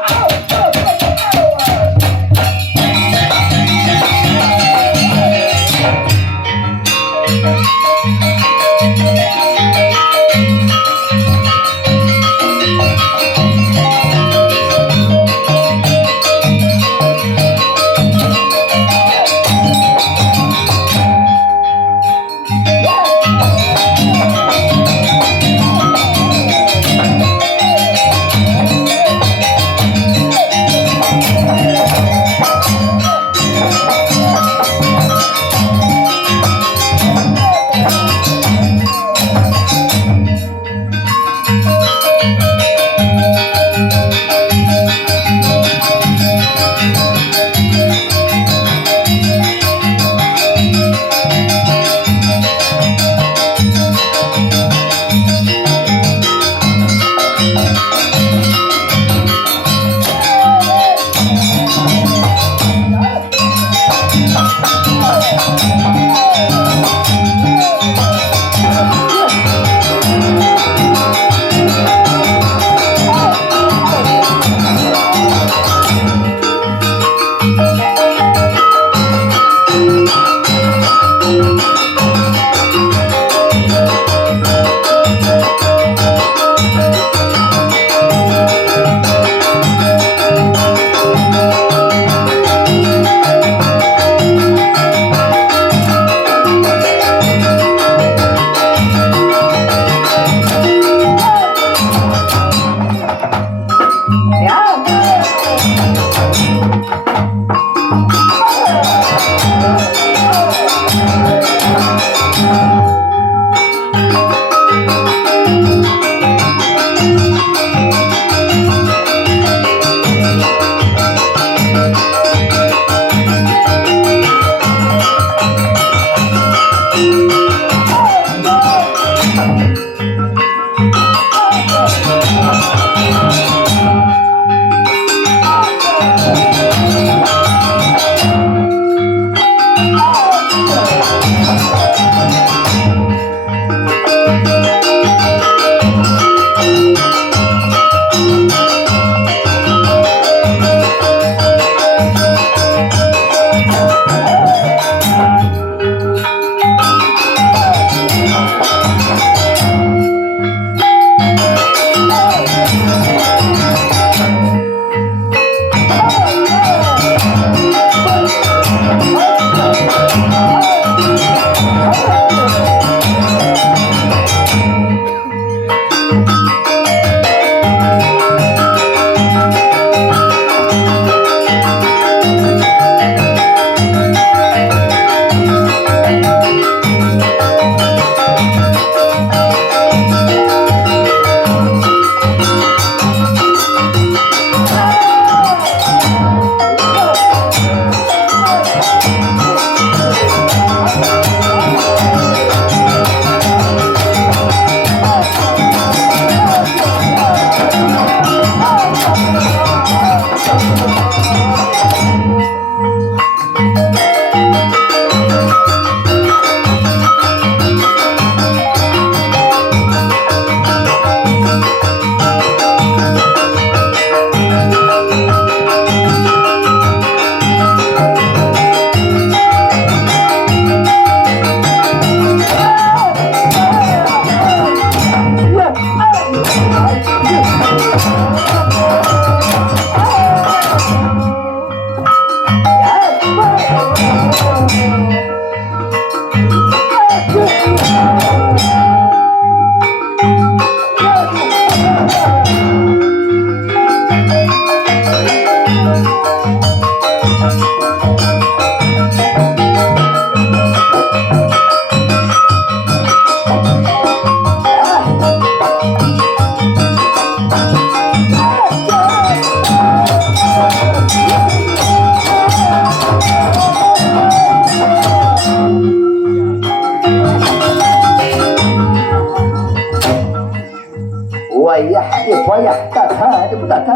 wayah wayah tata tata.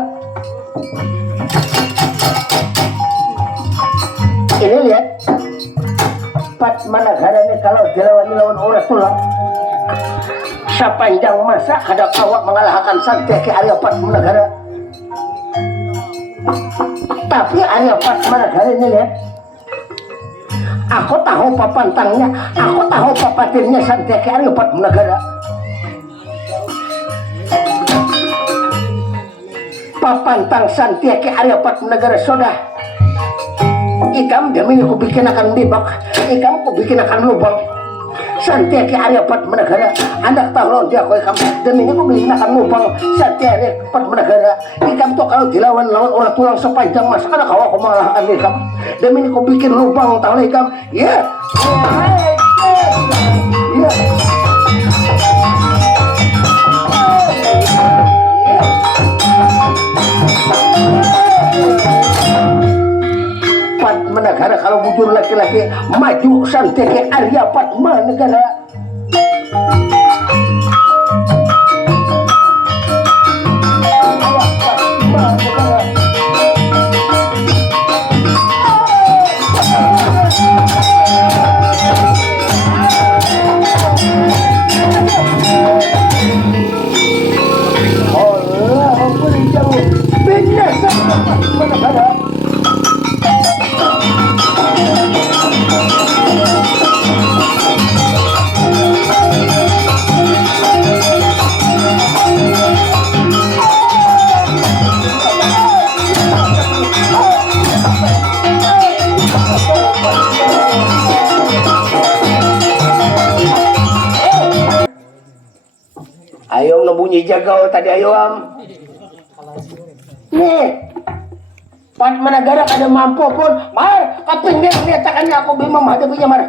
Ini lihat Pat Managara ini kalau dilawan orang tulang sepanjang masa hadap awak mengalahkan Santia ke Arya Pat Managara. Tapi Arya Pat Managara ini lihat, aku tahu papantangnya, aku tahu papatirnya Santia ke Arya Pat Managara. Papantang Santia ke Arya Pat Managara sodah. Ikam demi ku bikin akan dibak, ikam ku bikin akan lubang. Santia ke Arya Pat Managara, anak tahu dia ku ikam demi ku bikin akan lubang. Santia Arya Pat Managara, ikam tuh kalau dilawan orang tulang sepanjang masa karena kau aku mengalahkan ikam. Demi ku bikin lubang tahu ikam, ya, ya. Pat Managara kalau bujur laki-laki maju Santia ke Arya Pat Managara. Allah beri jauh binasa Pat Managara. Ayo ngebunyi jagal tadi ayo am. Nih, Pat Managara kada mampu pun, mar kapingin nyatakannya aku bisa menghadapinya mar.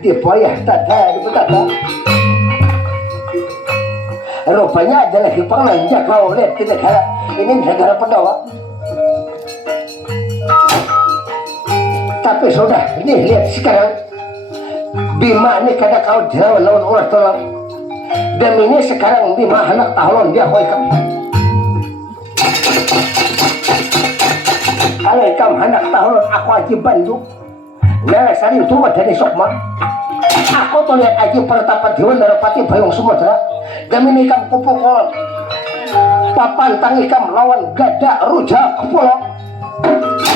dipoyah tata berkata. Rupanya adalah penganjak oleh di negara ini negara Pandawa. Tapi sudah, ini lihat sekarang Bima ini kadang kau dilawan lawan ulah tolong. Dan ini sekarang Bima anak tahlon dia kau ikam. Kalau ikam anak tahlon aku aji Bandung. Nah sari itu dari Sokma. Aku tuh lihat aji pertapan Dewan Darapati Bayong Sumatera. Dan ini ikam kupukol. Papan tang ikam lawan gada rujak pulau.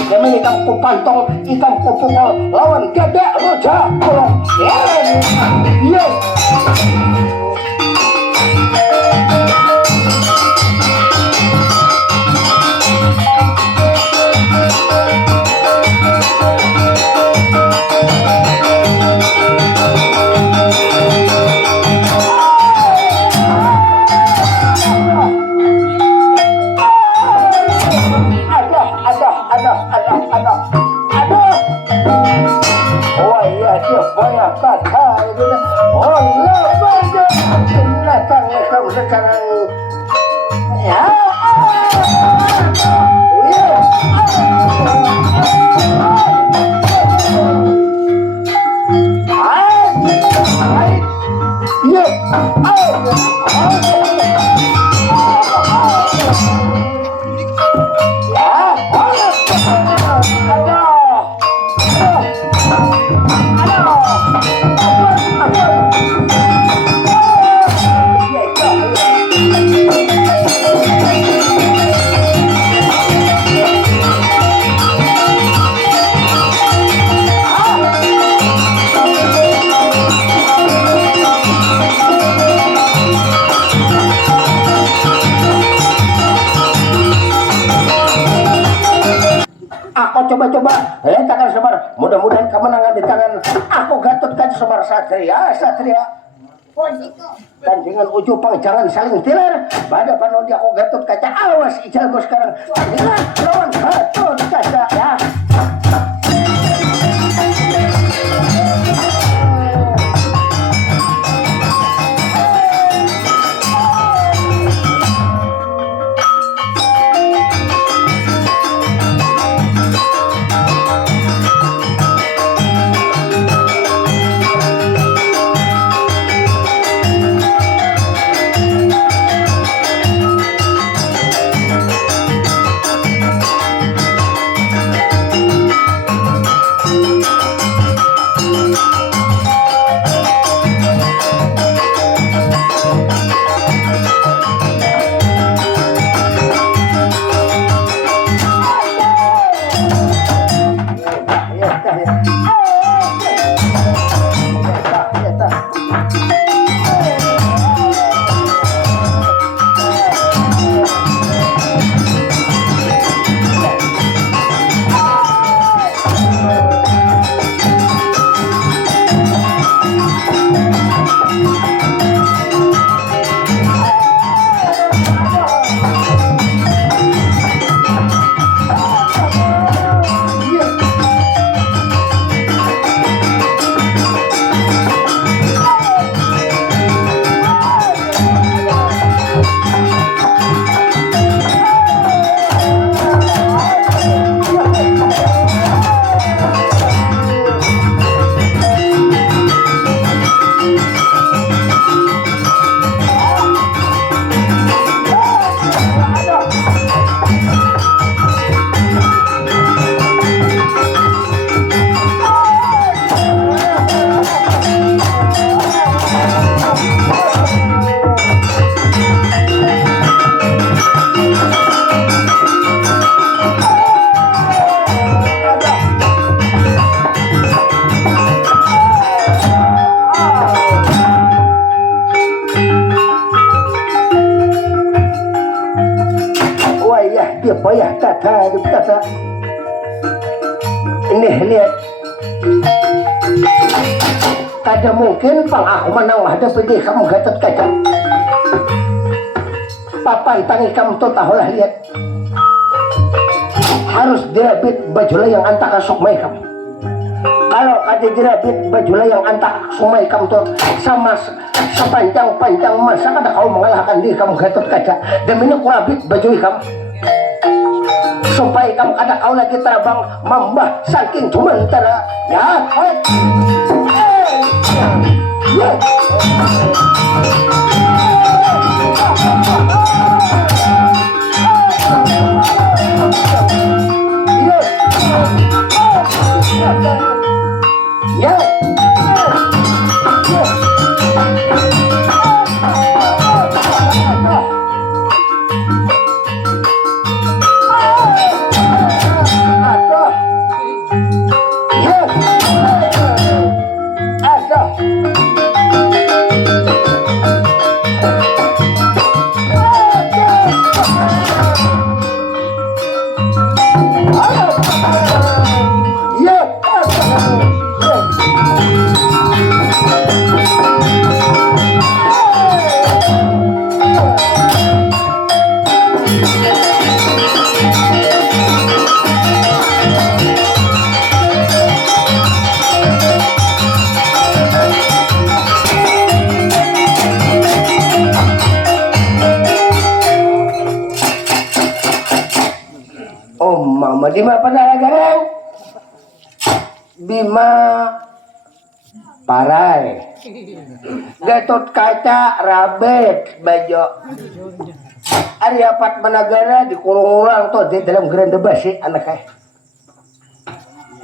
Dan ini ikam kupantong ikam kupukol lawan gada rujak pulau. Iya. Coba-coba tangan Semar, mudah-mudahan kemenangan di tangan aku Gatot Kaca Semar Satria dan dengan ujung pang jangan saling tilar pada panon di aku Gatot Kaca awas ijal bos sekarang lawan Gatot Kaca ya. payah kata ini lihat kada mungkin pang aku menang hadapi kamu Gatot Kaca papan tangi kamu tuh tahulah lihat harus dirabit bajulah yang antara sok mai kamu kalau ada jerabit baju yang antak sumai kamu tuh sama sepanjang-panjang masa kada kau mengalahkan diri kamu Gatot Kaca demi ini kurabit baju kamu supaya kamu kada kau lagi terbang mambah saking cumentara ya di mana Panalagareng Bima Parai Gatot Kaca Rabet Bajo Arya Padmanagara dikurung orang tuh di dalam Grand Basi anaknya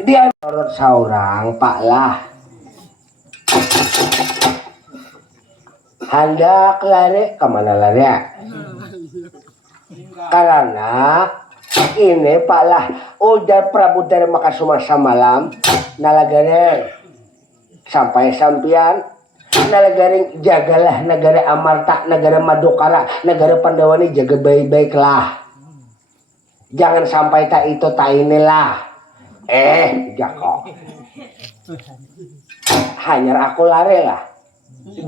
dia menurut seorang Pak lah hendak lari kemana lari karena ini Pak lah udah Prabu Dharma Kasumasa malam nalagaring sampai sampian nalagaring jagalah negara Amarta negara Madukara negara Pandawani jaga baik-baiklah jangan sampai tak itu tak inilah jako hanya aku lari lah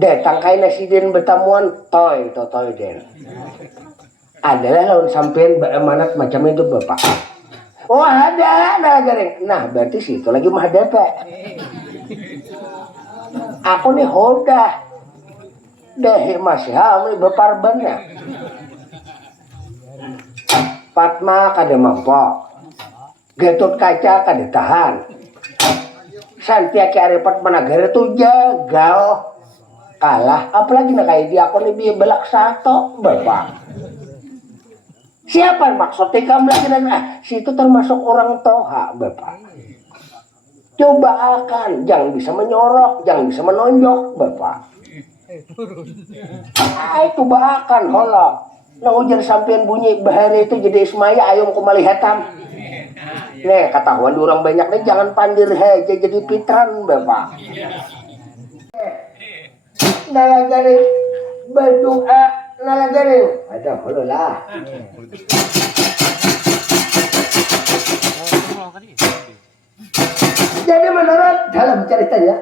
datang kain nasiden bertamuan toy den adalah lawan sampean beremanat macam itu Bapak. Oh ada garing. Nah berarti situ lagi menghadap. Aku nih hoda. Deh masih hamil beparbannya. Padma kada mampu. Gatot Kaca kada tahan. Santiaki Arya Padmanagara tuh jagal. Kalah. Apalagi nak kayak dia aku nih biar belak satu Bapak. Siapa maksudnya kamu lagi situ termasuk orang toha Bapak. Coba akan jangan bisa menyorok, jangan bisa menonjok Bapak. Itu akan holok. Nah ujar sampean bunyi bahari itu jadi ismaya ayam kumalihatan. Nih ketahuan orang banyak nih jangan pandir aja jadi pitran Bapak. Nalagaring berdoa nalagaring ada halo lah. Jadi menurut dalam ceritanya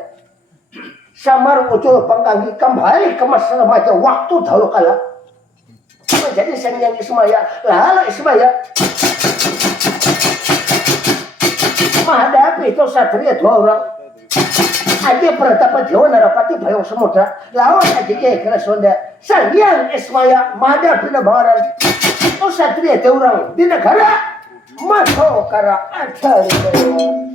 Samar Ucul Pangkanggi kembali ke masa remaja waktu dahulu kala menjadi seniang Ismaya. Lalu Ismaya menghadapi itu satria dua orang Aji Pratapa Jawa Narapati Bayong Samudra lawan Aji Jaya Kerasonda Sanghyang Ismaya Mada Pina Bangaran itu satria dua orang di negara Masokara Acari.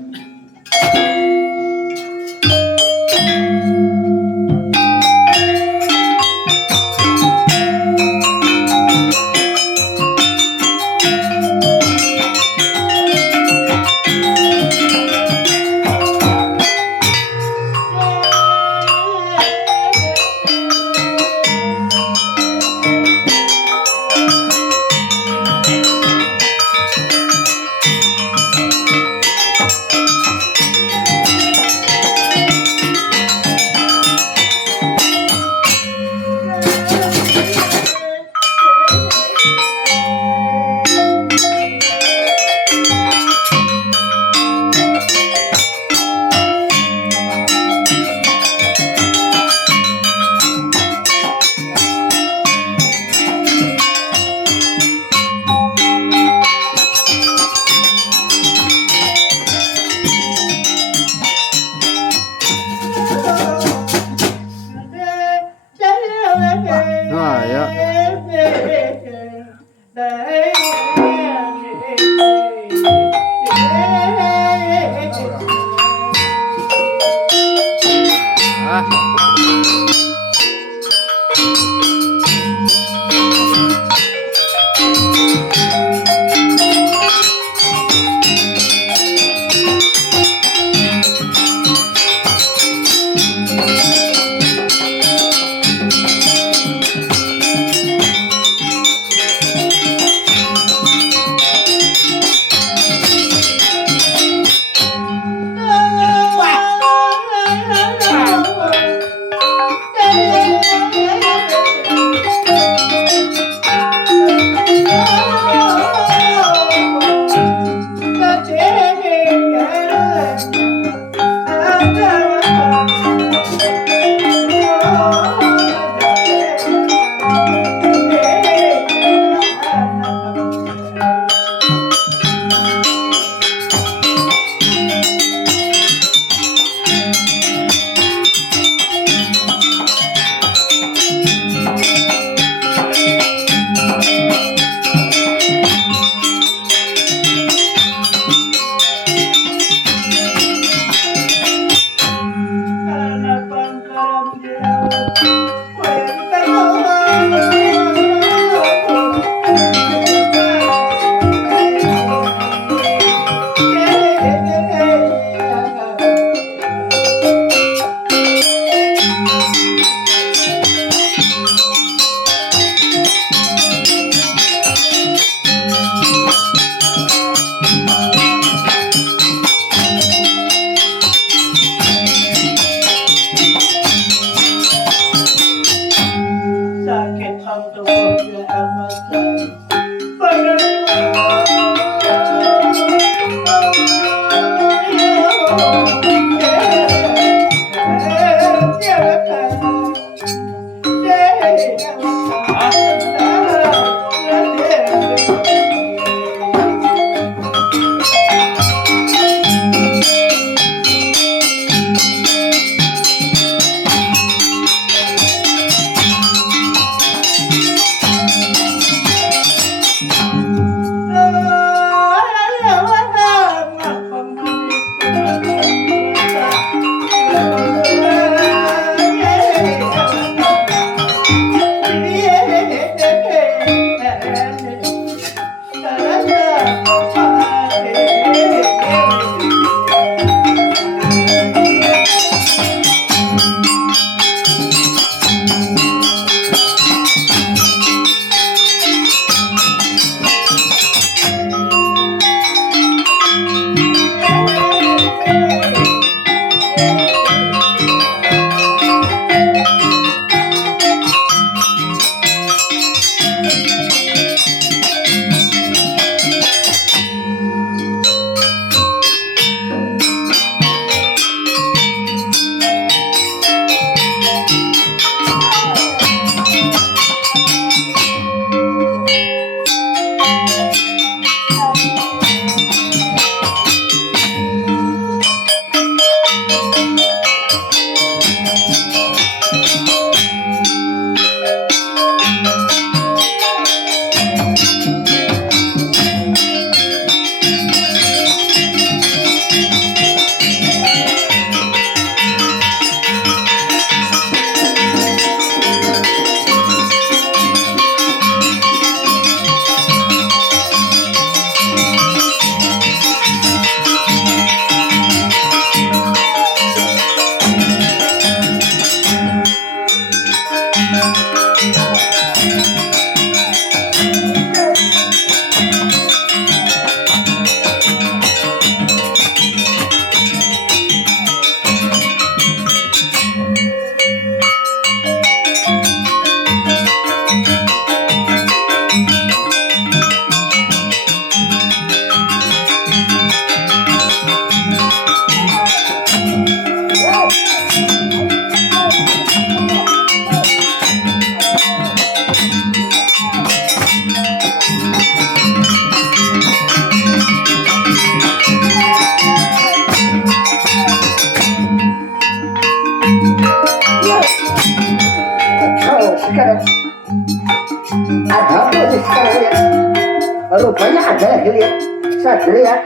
Satria.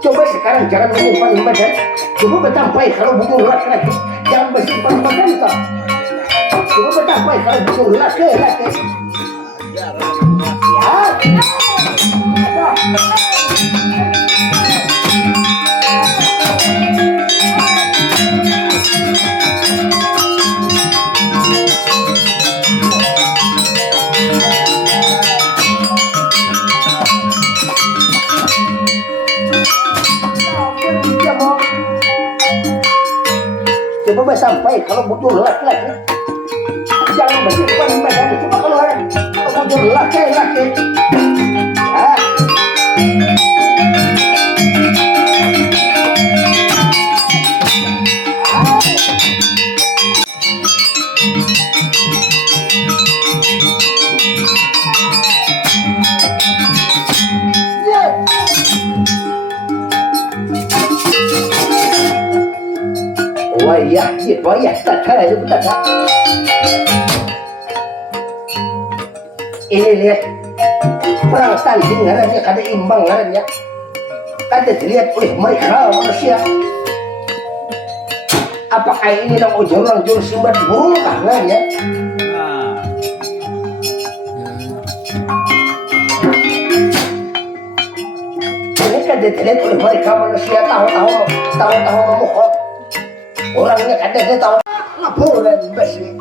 Coba sekarang jangan menyimpan badan. Coba bertampai kalau butuh laki-laki. Jangan bersimpan badan kau. Coba bertampai kalau butuh laki-laki. Ya. Coba sampai kalau butuh laki-laki jangan bersimpan badan. Coba kalau butuh laki-laki wayah tak ada betul. Ini lihat perang tanding ngarannya kada imbang ngarannya kada dilihat oleh mereka manusia. Apakah ini dong orang jurus simbat burung kah ngarannya? Ini kada dilihat oleh mereka manusia tahu-tahu memukhot. Orangnya kada dia tahu laporan besi.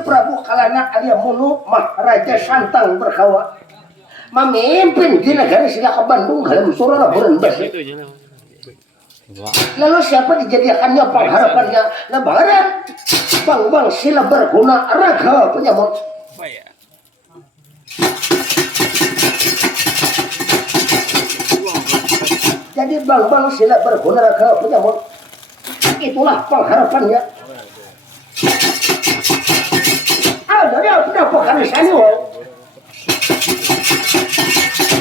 Prabu Kalana Alia Munu Maharaja Santang Berkawa memimpin di negara Singapura Bandung dalam surah bulan besi. Lalu siapa dijadikannya pengharapannya? Lebaran Bang Sila Berguna Raga Penyamon. Jadi Bang Sila Berguna Raga Penyamon itulah pengharapannya.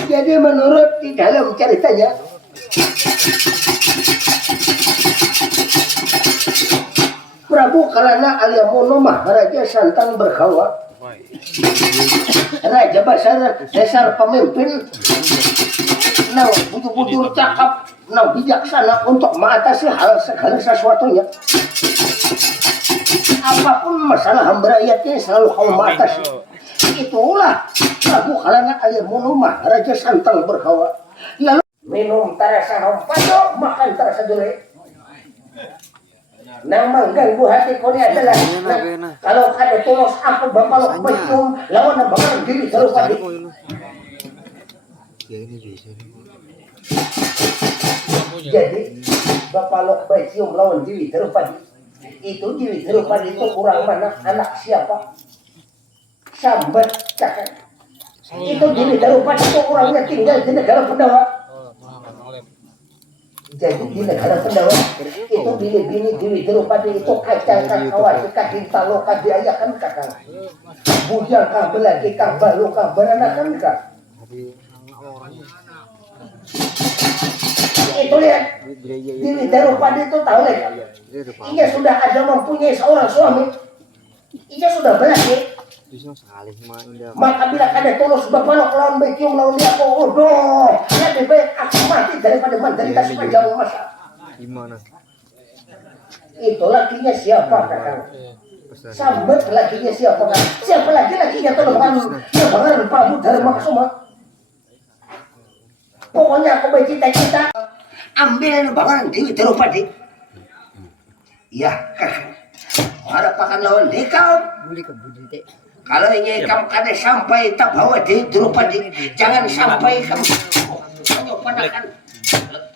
Jadi menurut di dalam ceritanya Prabu Kalana Alia Munu Maharaja Santang Berkawa Raja dasar pemimpin nang budur-budur cakap nang bijaksana untuk mengatasi hal segala sesuatunya. Apapun masalah hamba rakyatnya selalu kau mengatasi. Itulah Prabu Kalana Alia Munu Maharaja Santang Berkawa. Lalu minum terasa hampado, makan terasa dure. Nang mengganggu hati kau ini adalah kalau ada tulus apa bapak becium lawan nang bakal diri terus tadi. Jadi bapak lok becium lawan diri terus tadi. Itu diri terus tadi itu kurang mana anak siapa? Sambat cakap. Itu diri terus tadi itu orangnya tinggal di negara Pendawa. Jadi di negara Pendawa itu bini-bini Dewi Drupadi itu kacang kakawat kaki talo kaki ayakan kakak bujang kah belagi kah balu kah beranakan kah itu lihat Dewi Drupadi itu tahu lihat ia sudah ada mempunyai seorang suami ia sudah belagi maka bila ada tulus berpalok lawan becium lawan dia bodoh lebih baik aku mati daripada menderita sepanjang masa. Gimana? Itu lakinya siapa kakak? Sambat lakinya siapa kakak? Siapa lakinya tolongan Prabu Dharma Kusuma. Pokoknya aku bercita-cita ambil lebaran Dewi Drupadi. Iya kakak. Harapakan lawan dekau. Kalau ingin kamu kada sampai tak bawa di Drupadi, jangan sampai kamu menyopanakan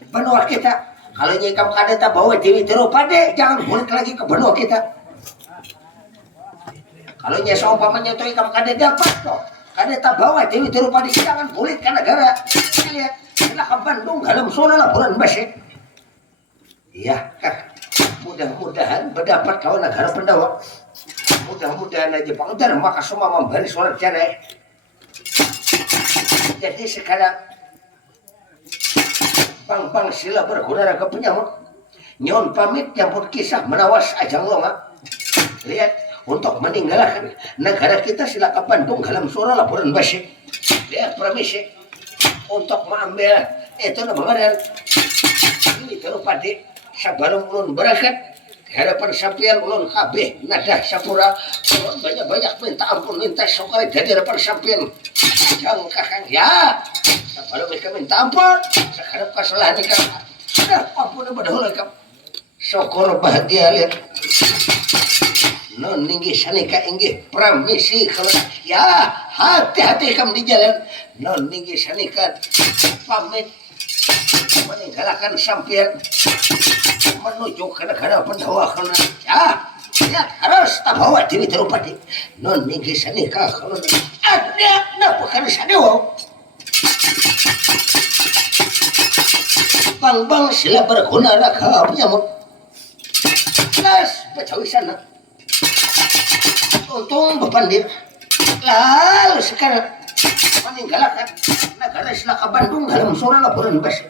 benua kita. Kalau ingin kamu kada tak bawa Dewi Drupadi, jangan balik lagi ke benua kita. Kalau ingin seumpamanya itu kamu kada dapat, Kadeta bawa Dewi Drupadi jangan kulit ke negara. Lihat, kita ke Bandung dalam soal laporan Basik. Iya, Kak. Mudah-mudahan berdapat kau negara Pandawa. Mudah-mudahan aja Pangdar maka semua memberi surat cerai. Jadi sekarang Bang sila berguna ke penyamut. Nyon pamit nyambut kisah menawas ajang loma. Lihat. Untuk meninggalkan negara kita silakan Bandung dalam suara laporan Basik. Lihat permisi untuk mengambil itu namanya ini Drupadi sebelum ulun berangkat harapan sampean ulun kabeh nadah sapura ulun banyak-banyak minta ampun minta sokare dari harapan sampean jangan kakang ya sebelum mereka minta ampun sekarang kesalahan ini kan sudah ampun badahula kam syukur bahagia lihat non ninggi sanika inggih pramisi kalau ya hati-hati kamu di jalan non ninggi sanika pamit meninggalkan sampean menuju ke negara Pandawa ya harus tak bawa Dewi Drupadi non ninggi sanika kalau ada bukan sadewa bang sila berguna raga penyamut kelas bacawi sana untung bepandir lalu sekarang meninggalkan negara Selaka Bandung dalam suara laporan Basik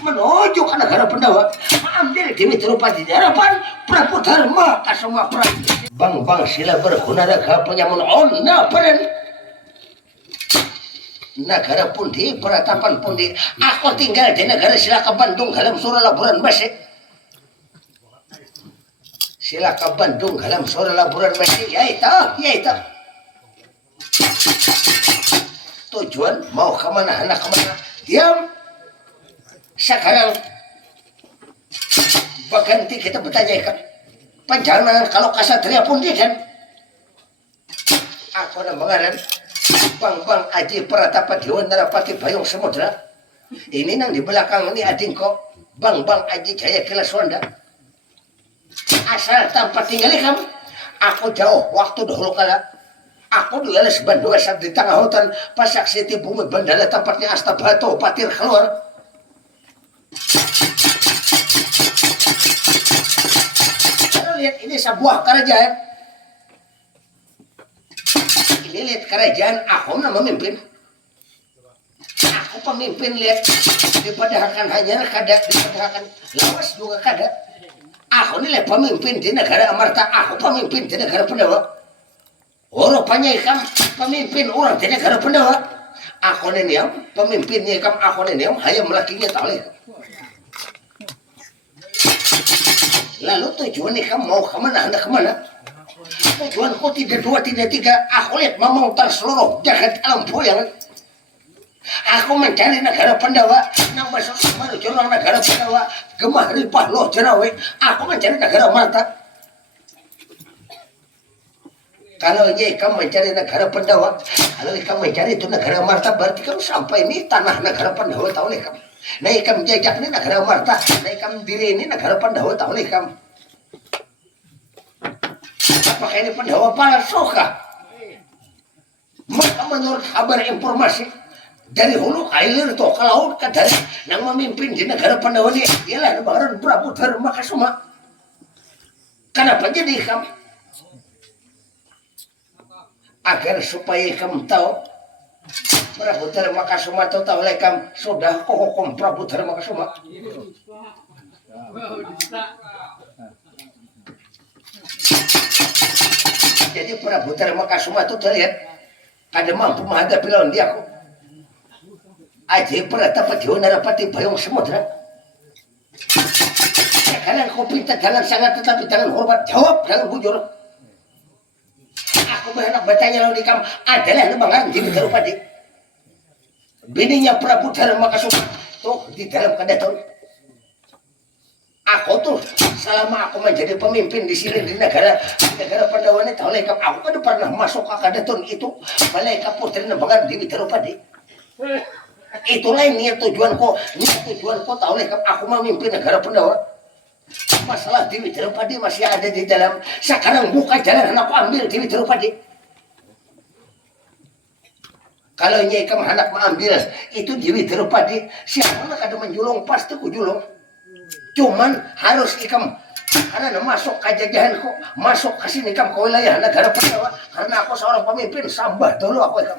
menuju ke negara Pandawa ambil Dewi Drupadi di hadapan Prabu Dharma Kasuma Prabu bang sila berguna raga penyamun onna peren negara pundi peratapan pundi aku tinggal di negara Selaka Bandung dalam suara laporan Basik Silaka Bandung dalam suara laporan Basik ya itu tujuan mau kemana anak kemana diam sekarang berganti kita bertanyakan panjangan kalau kasatria pun dia kan aku ada mengaran bang Aji Pratapa Dewan Narapati Bayung Samudra ini yang di belakang ini adingko bang Aji Jaya Kilas Wanda asal tanpa tinggal kamu aku jauh waktu dahulu kala aku di alas Bandung saat di tengah hutan pasak siti bumi bandara tempatnya Astabato patir keluar lihat ini sebuah kerajaan ini lihat kerajaan aku memimpin aku pemimpin lihat dipadahakan hanya kada dipadahakan lawas juga kada aku ini pemimpin di negara Amarta aku pemimpin di negara Pandawa rupanya ikam pemimpin orang di negara Pandawa aku ini yang pemimpinnya ikam aku ini yang hanya melakinya tak boleh lalu tujuan ikam mau kemana hendak kemana tujuanku tidak dua tidak tiga aku lihat memutar seluruh jagat alam boyangan aku mencari negara Pandawa nang masuk menuju negara Pandawa gemah ripah loh jerawe aku mencari negara Amarta kalau kamu mencari negara Pandawa kalau kamu mencari itu negara Amarta berarti kamu sampai ini tanah negara Pandawa tahu leh kamu nah kamu jajak ini negara Amarta nah kamu diri ini negara Pandawa tahu leh kamu apakah ini Pandawa palsu kah maka menurut kabar informasi dari hulu ke hilir ke laut ke dari yang memimpin di negara Pandawa ini ialah Baron Prabu Dharma Kasuma kenapa jadi kamu agar supaya kamu tahu Prabu Dharma Kasuma tahu oleh kamu sudah hukum Prabu Dharma Kasuma jadi Prabu Dharma Kasuma itu terlihat ada mampu menghadapi lawan dia aku Aji Pratapa Dewan Narapati Bayung Samudra sekarang kau pinta jangan sangat tetapi jangan hormat jawab jangan bujur aku berhendak bertanya lawan kamu adalah lebangan Dewi Drupadi bininya Prabu Dharma Kasuma tuh di dalam kedaton aku tuh selama aku menjadi pemimpin di sini di negara Pandawa ini tahu lekap aku kan pernah masuk ke kedaton itu malaikat putri lebangan Dewi Drupadi itulah niat tujuanku tahu lekap aku memimpin negara Pandawa masalah Dewi Drupadi masih ada di dalam sekarang buka jalan aku ambil Dewi Drupadi Kalau nyai kam hendak mengambil itu Dewi Drupadi, siapa nak ada menjulung pasti ku julung. Cuman harus ikam karena masuk ke jajahan kok, masuk ke sini kam ke wilayah negara Pandawa. Karena aku seorang pemimpin, sambah dulu aku ikam.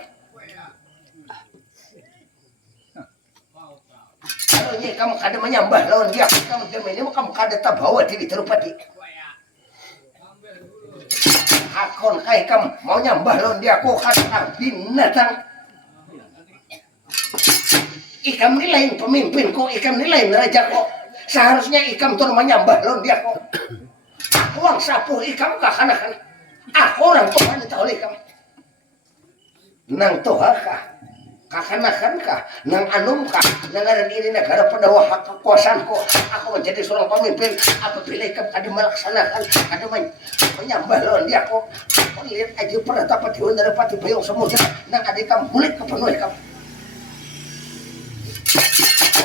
Kalau nyai kamu kada menyambah lawan dia, kamu demi ini kamu kada tabawa Dewi Drupadi. Akon kai kamu mau nyambah lawan dia, aku kada binatang. Ikam nilai pemimpinku, ikam nilai raja kok. Seharusnya ikam tuh menyambah lawan dia kok. Uang sapu ikam kakanakan. Aku orang tuh hanya tahu ikam. Nang tuh kah? Kakanakan kah? Nang anum kah? Negara ini negara Pandawa hak kekuasaan kok. Aku menjadi seorang pemimpin. Apabila ikam kada melaksanakan, kada menyambah lawan dia kok. Aku lihat aja pernah dapat diwan dari Pati Bayong Samudra. Nang ada ikam bulit kepenuh ikam.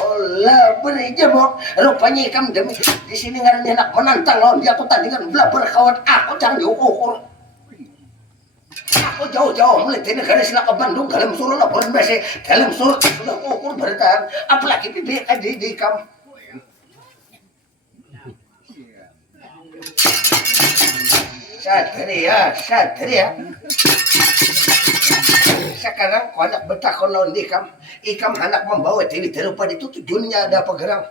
Olah beri jemok rupanya ikam demi di sini ngarannya nak menantang lawan dia. Aku tadi kan belah berkawan aku jangan diukur. Aku jauh-jauh melihat ini negara sila ke Bandung dalam suruh laporan besi dalam suruh sudah ukur bertahan apalagi bibi di ikam. Satria. Sekarang kau anak bertakon lawan ikam hendak membawa Dewi Drupadi itu tujuannya ada apa gerang?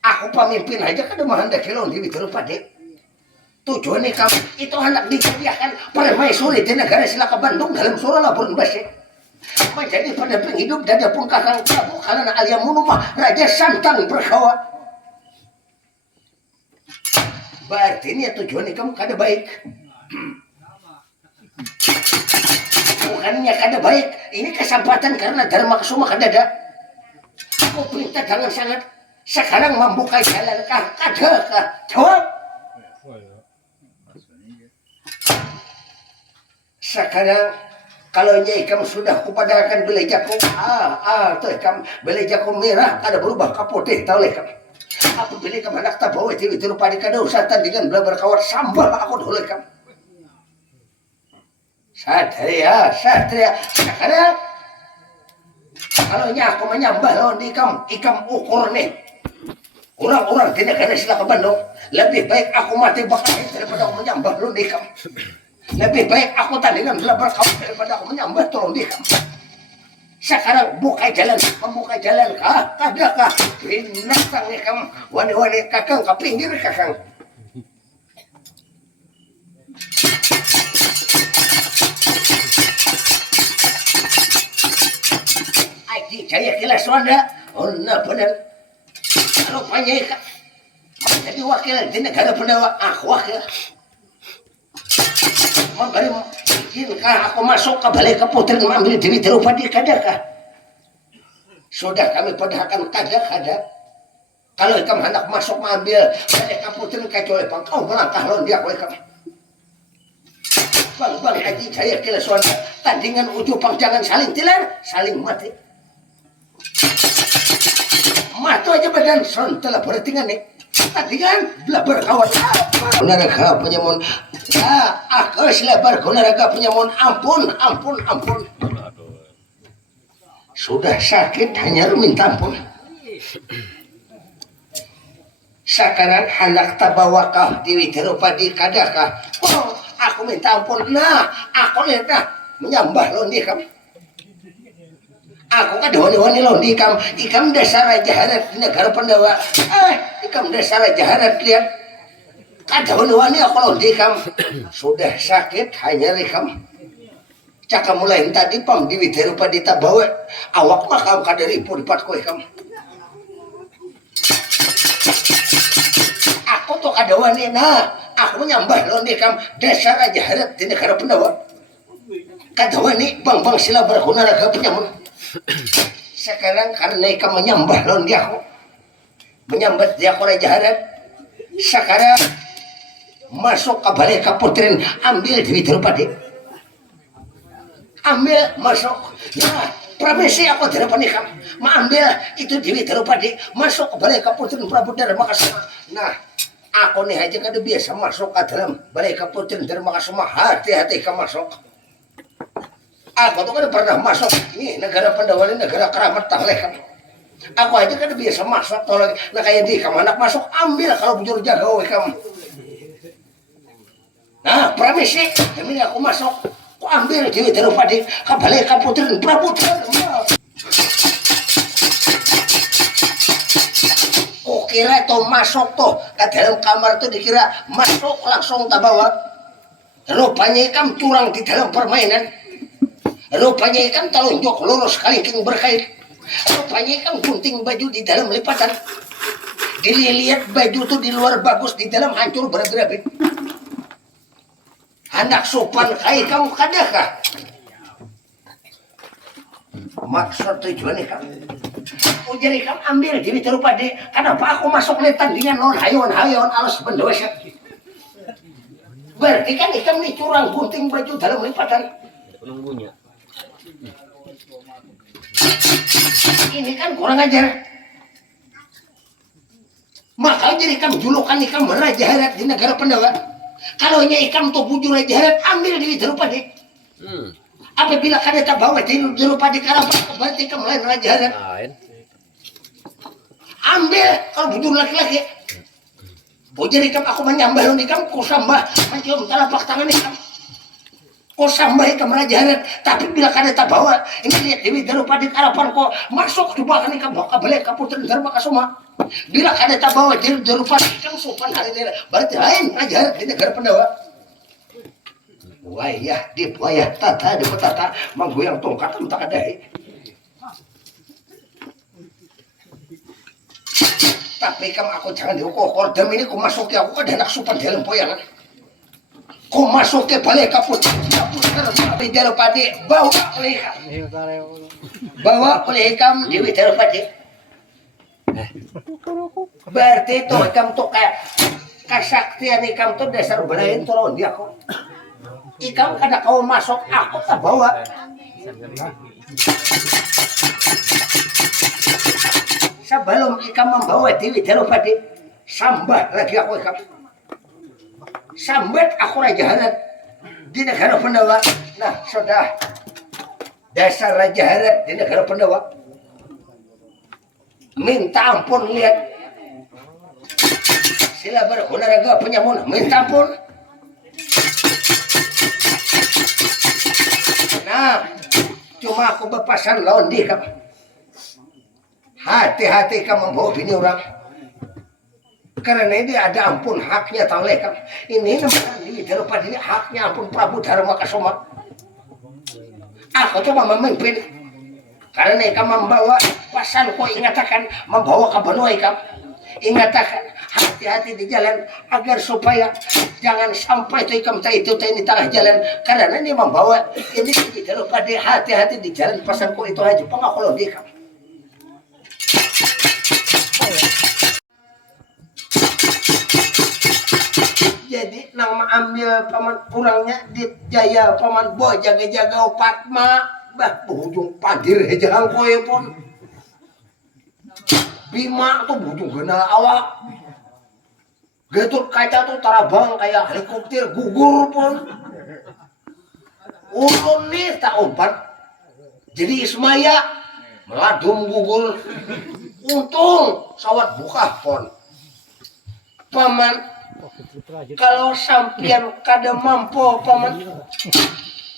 Aku pemimpin aja kan mau hendak lawan Dewi Drupadi. Tujuan ikam itu hendak dijadikan permaisuri di negara sila ke Bandung dalam surah laporan basi. Menjadi pendamping hidup dan pun kakang Prabu karena alia munumah Raja Santang berkawa. Berarti ini tujuan ikam kada baik. Bukannya kada baik, ini kesempatan karena Dharma Kesuma kada ada. Aku perintah jangan sangat sekarang membuka jalan kah? Kada kah? Jawab. Sekarang kalau nyai kamu sudah kupadakan beli jagung, tuh kamu beli jagung merah kada berubah ke putih, tahu leh kamu. Apabila kamu hendak tabawa Dewi Drupadi kada usah tandingan belah berkawat sambal aku dulu kamu. Satria. Sekarang kalau aku menyambah lawan ikam ukur nih. Orang-orang di negara sila ke Bandung lebih baik aku mati bakal daripada aku menyambah lawan ikam. Lebih baik aku tandingan belah berkawat daripada aku menyambah tolong ikam. Sekarang membuka jalan kah? Kada kah? Binatang ikam wani-wani kakang ke pinggir kakang. Saya kira suara, nah benar. Rupanya ikan jadi wakil di negara Pandawa, aku wakil. Memberi izinkah aku masuk ke balai keputren mengambil Dewi Drupadi kadakah? Sudah kami padahkan kada. Kalau ikam hendak masuk mengambil balai keputren kecuali kau melangkah lawan dia kau ikam. Bang Haji saya kira suara tandingan ujung jangan saling tilar, saling mati. Matu aja badan son telah bertingan nih. Tadi kan belah berkawan. Kunaraga penyamun. Aku selebar kunaraga penyamun. Ampun. Sudah sakit hanya minta ampun. Sekarang hendak tabawakah Dewi Drupadi kadakah? Oh, aku minta ampun. Nah, aku lihat menyambah londi kamu. Aku kan wani-wani londi ikam dasar Raja Harat di negara Pandawa. Ikam dasar Raja Harat lihat. Kada wani-wani aku londi ikam. Sudah sakit hanya ikam. Cakap mulai tadi pam Dewi Drupadi tabawa. Awak mah kamu kada ripu di patku ikam. Aku tuh kada wani. Nah, aku menyambah londi ikam dasar Raja Harat di negara Pandawa. Kada wani bang sila berguna raga penyamun. Sekarang karena ikam menyambah lawan dia aku menyambat dia aku Raja Harat. Sekarang masuk ke balai kaputren ambil Dewi Drupadi. Ambil masuk. Nah, permisi aku Drupadi ikam mengambil itu Dewi Drupadi masuk ke balai kaputren Prabu Dharma Kesuma. Nah, aku nih aja kada biasa masuk ke dalam balai kaputren Dharma Kesuma. Hati-hati kamu masuk. Aku tuh kan pernah masuk ini negara Pandawa ini negara keramat tahleh kan. Aku aja kan biasa masuk tolong. Nah kayak di kamu anak masuk ambil kalau bujur jaga kamu. Nah permisi demi aku masuk. Aku ambil Dewi Darupadi kabalik ka putri praputra. Kok kira itu masuk tuh ke dalam kamar tuh dikira masuk langsung tak bawa. Rupanya kamu curang di dalam permainan. Rupanya kamu telunjuk lurus kalingking berkait. Rupanya kamu gunting baju di dalam lipatan. Dilihat baju tuh di luar bagus, di dalam hancur berat-berat. Anak sopan kayak kamu kadakah? Maksud tujuannya kamu. Oh jadi kamu ambil Dewi Darupadi. Kenapa aku masuk letan dengan non hayon alas pendosa? Berarti kan kamu nih curang gunting baju dalam lipatan. Penunggunya. Ini kan kurang ajar. Maka jadi kamu julukan ikam Raja Harat di negara Pandawa. Kalau nya ikam tuh bujur Raja Harat, ambil Dewi Darupadi. Apabila kada tak bawa Dewi Darupadi karapat, berarti kamu lain Raja Harat. Ambil kalau bujur laki-laki. Bujur ikam aku menyambah ikam, ku sambah mencium telapak tangan ikam. Kau sambah ikam Raja Harat, tapi bila kada tak bawa, ini lihat Dewi Darupadi karapan kau masuk coba kan ikam bawa balik kaputren Dharma Kasuma. Bila kada tak bawa Dewi Darupadi ikam sopan hari ini, berarti lain Raja Harat di negara Pandawa. Wayah di wayah tata di petata menggoyang tongkat tak ada. Tapi ikam aku jangan diukur demi ini ku masuk ke aku ada anak sopan dalam poyangan. Kau masuk ke balai kaput Dewi Darupadi bawa oleh ikam Dewi Darupadi. Berarti itu ikam tuh kayak kesaktian ikam tuh dasar belain turun dia kok. Ikam kada kau masuk aku tak bawa. Sebelum ikam membawa Dewi Darupadi sambah lagi aku ikam. Sambat aku Raja Harat di negara Pandawa. Nah, sudah dasar Raja Harat di negara Pandawa. Minta ampun lihat. Sila berolahraga penyamun, minta ampun. Nah, cuma aku berpasan lawan dia kamu. Hati-hati kamu membawa bini orang. Karena ini ada ampun haknya taleh kan. Ini namanya Dewi Darupadi ini haknya ampun Prabu Dharma Kasuma. Aku cuma memimpin. Karena kamu membawa pasal kau ingatakan membawa ke benua kamu. Ingatakan hati-hati di jalan agar supaya jangan sampai itu kamu itu di tengah jalan. Karena ini membawa ini Dewi Darupadi hati-hati di jalan pasal kau itu aja pengakuan di kamu. Jadi nang ambil paman kurangnya di jaya paman boy jaga-jaga opat ma bah bujung padir jangan kowe pun Bima tuh bujung gena awak getut kaca tuh tarabang kayak helikopter gugur pun ulun nih tak obat jadi Ismaya meladum gugur untung sawat buka pon paman. Kalau sampian kada mampu paman,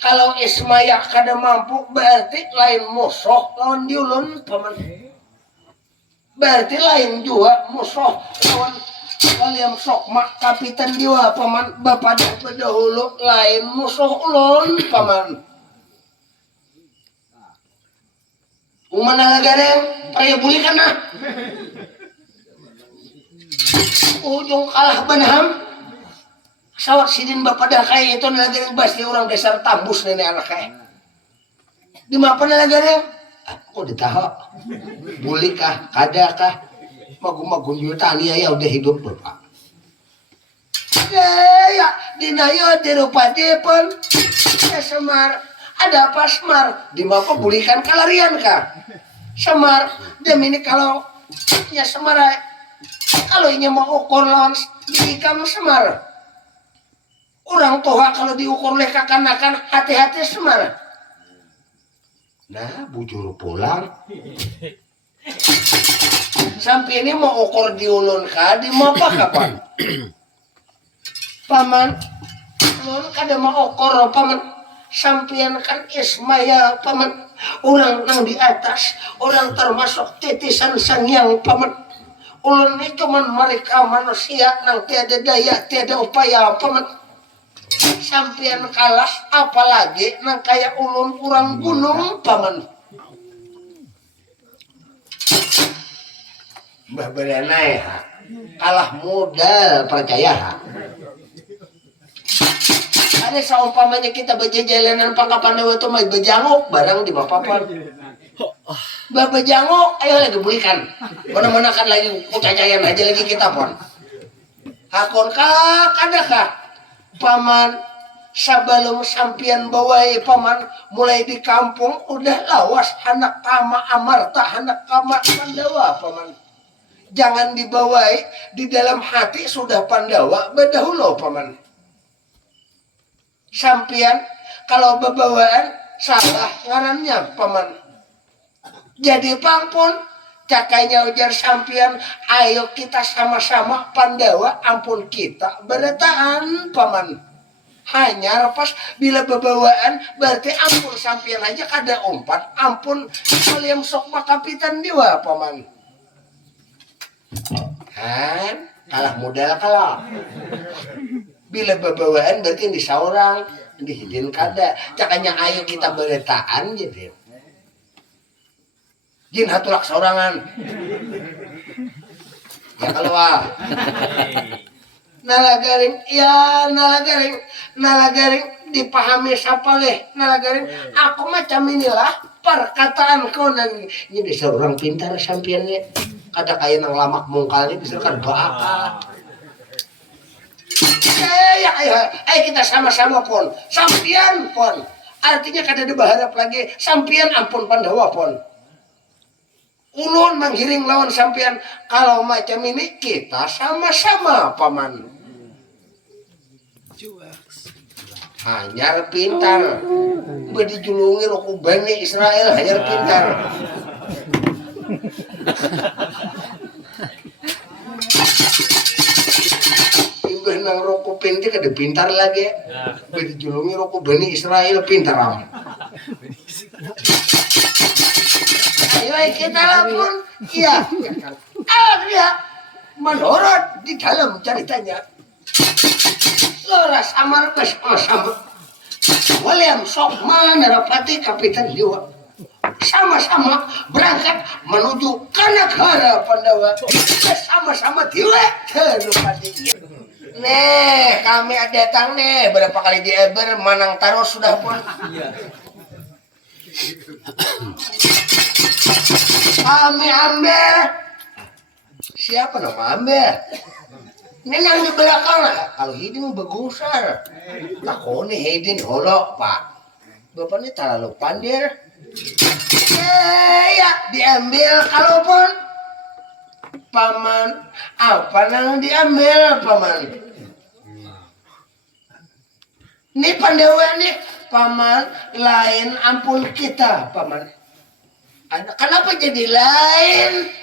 kalau Ismaya kada mampu berarti lain musuh lawan diulun paman. Berarti lain juga musuh lawan William Sokma Kapitan Dewa paman. Bapak dahulu lain musuh ulun paman. Umana lagareng paya buli kana. Ujung kalah benham sawat sidin bapak dah kayak itu nalagari basi orang dasar tambus nenek anak kayak di mapan nalagari kok ditahak boleh kah kada kah magung-magung juga tali ya udah hidup bapak ya dinayo Darupadi pun ya Semar ada apa Semar di mapan bolehkan kalarian kah Semar demi ini kalau ya Semar kalau ini mau ukur lawan ikam Semar orang toha kalau diukur oleh kakanakan hati-hati Semar Nah, bujur pulang. Sampai ini mau ukur diulun ka di apa kapan? Paman, ulun kada mau ukur paman. Sampian kan Ismaya paman. Orang nang di atas, orang termasuk titisan sangyang paman. Ulun ini cuman mereka manusia nang tiada daya, tiada upaya paman. Sampian kalah apalagi nang kayak ulun kurang gunung paman. Mbah Berana ya kalah modal percaya. Ada seumpamanya kita berjalanan pangkapan dewa itu mau bejanguk barang di bapapan. Mbah bejanguk ayo lagi belikan. Mana-mana kan lagi kucacayan aja lagi kita pon. Hakon kah kadakah paman sabalung sampian bawai paman mulai di kampung udah lawas anak kama amarta anak kama Pandawa paman. Jangan dibawai di dalam hati sudah Pandawa bedahulu paman. Sampian kalau bebawaan salah ngarannya paman. Jadi pangpun cakainya ujar sampian ayo kita sama-sama Pandawa ampun kita beretaan paman. Hanya pas bila bebawaan berarti ampun sampian aja kada umpat ampun kalian sok makapitan dewa paman. Han kalah modal kalah. Bila bebawaan berarti di saurang dihidin kada cakanya ayo kita beretaan jadi. Jin hatulak saurangan. Ya keluar. Nalagaring, ya nalagaring dipahami siapa leh nalagaring. Aku macam inilah perkataan kau nang jadi seorang pintar sampiannya. Kada kaya nang lamak mungkalnya bisa kan bakal. Ayo kita sama-sama pon, sampian pon. Artinya kada ada berharap lagi sampian ampun Pandawa pon. Ulun menggiring lawan sampian kalau macam ini kita sama-sama paman. Hanyar pintar, bedijulungi roku Bani Israel hanyar pintar. Imbah nang roku pintar kada pintar lagi, bedijulungi roku Bani Israel pintar am. Ayo kita lapun, iya. Dia menurut di dalam ceritanya. Lora samar bersama-sama. William Sokman Narapati Kapitan Dewa sama-sama berangkat menuju ke negara Pandawa. Sama-sama Dewa Narapati. Nih, kami datang nih berapa kali di Eber Manang Taros sudah pun. Kami ambil. Siapa nama ambil? Nenang di belakang lah. Kalau hiding begusar. Takoni hiding holok pak. Bapak ini terlalu pandir. Ya diambil kalaupun paman. Apa nang diambil paman? Ini Pandawa nih paman lain ampun kita paman. Kenapa jadi lain?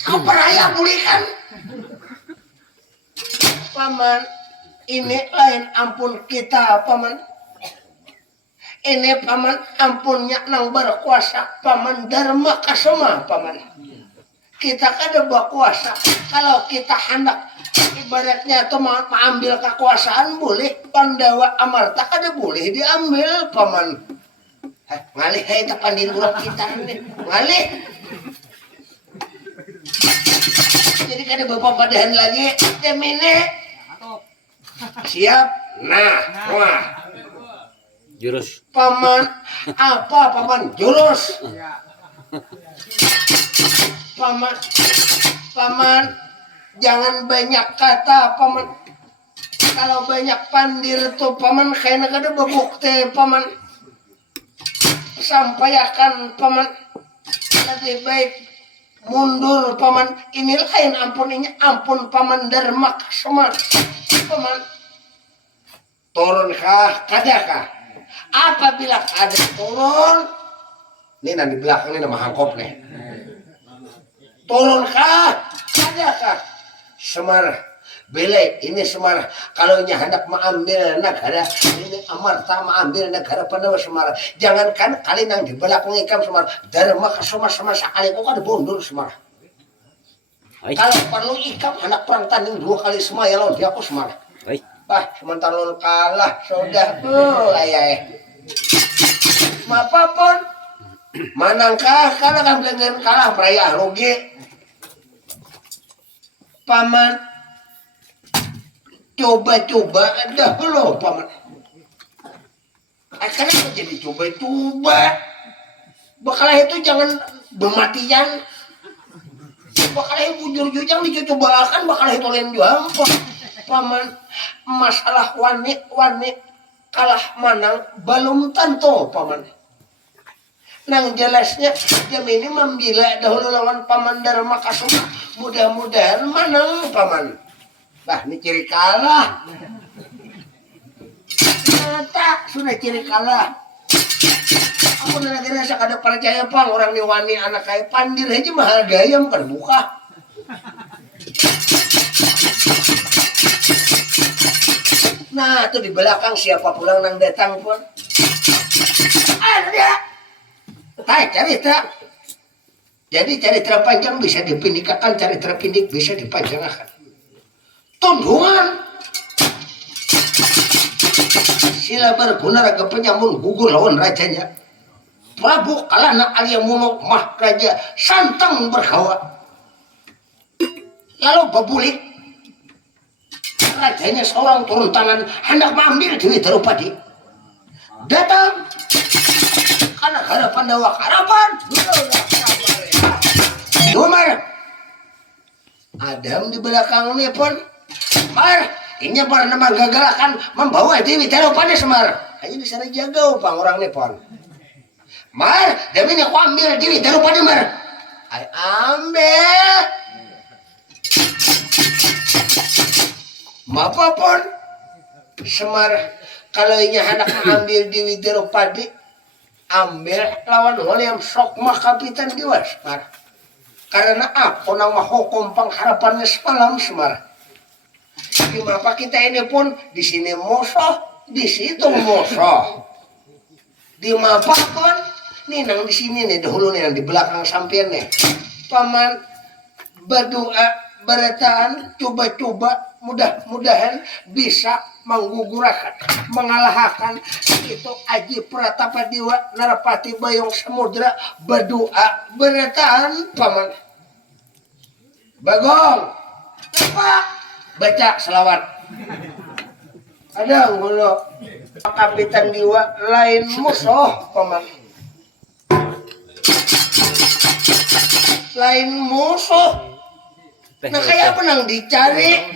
Kau peraya pulihkan. Paman, ini lain ampun kita paman. Ini paman ampunnya nang berkuasa paman Dharma Kasama paman. Kita kada berkuasa kalau kita hendak ibaratnya atau mengambil kekuasaan boleh Pandawa Amarta kada boleh diambil paman. Ngalih itu pandin urang kita ini ngalih. Jadi kada bapak padahan lagi demine siap nah wah Jurus. paman apa paman jurus paman jangan banyak kata paman. Kalau banyak pandir tuh paman kayaknya kada bebukti paman. Sampaikan paman lebih baik mundur paman. Ini lain ampun ini ampun paman Dharma Kasama paman. Turun kah kadakah? Apabila ada turun Ini di belakang ini nama hangkop nih. Turun kah? Ada kah? Semar. Bele ini Semar. Kalau hendak mengambil negara ini Amarta mengambil negara Pandawa Semar. Jangankan kali nang di belakang ikam Semar. Dharma kesama-sama sekali kok ada bondur Semar. Kalau perlu ikam anak perang tanding 2 kali semaya lawan dia aku Semar. Sementara lo kalah sudah ayah. Apapun manangkah karena kan dengan kalah perayaan rugi. Paman coba-coba dahulu paman. Kenapa jadi coba-coba? Bakalah itu jangan bermatian. Bakalah bujur jangan dicoba akan bakalah itu lain juga. Paman masalah wanit kalah menang belum tentu paman. Nang jelasnya jam ini membela dahulu lawan paman Dharma Kasuma. Mudah-mudahan menang paman. Ini ciri kalah. Ternyata sudah ciri kalah. Aku udah ngerasa kada percaya pang orang ni wani anak kayak pandir aja mahal gaya bukan buka. Nah tuh di belakang siapa pulang nang datang pun ada. Cerita. Jadi cerita panjang bisa dipindikakan, cerita pindik bisa dipanjangkan. Tundungan sila berguna raga penyambung gugur lawan rajanya. Prabu Kalana Aliamuno Mahraja santang berhawa. Lalu bebulik rajanya seorang turun tangan hendak mengambil Dewi Darupadi. Datang karena harapan Pandawa harapan. Dumar Adam di belakang ini pun Mar ini para nama gagalakan membawa Dewi Darupadi Semar. Hanya bisa dijaga upang orang ini pun. Mar demi aku ambil Dewi Darupadi Mar. Ay ambil. Apapun Semar kalau ini hendak mengambil Dewi Darupadi ambil lawan yang sok mah kapitan Dewa Semar. Karena aku nama hukum pengharapannya semalam Semar. Kenapa kita ini pun di sini musuh, di situ musuh. Di apapun nih nang di sini nih dahulu nih yang di belakang sampean nih. Paman berdoa berataan coba-coba mudah-mudahan bisa menggugurkan, mengalahkan itu Aji Pratapa Dewa Narapati Bayong Samudra berdoa berataan paman. Bagong, apa? Baca selawat. Ada ngulu Kapitan Dewa lain musuh paman. Lain musuh. Nah kayak apa nang dicari,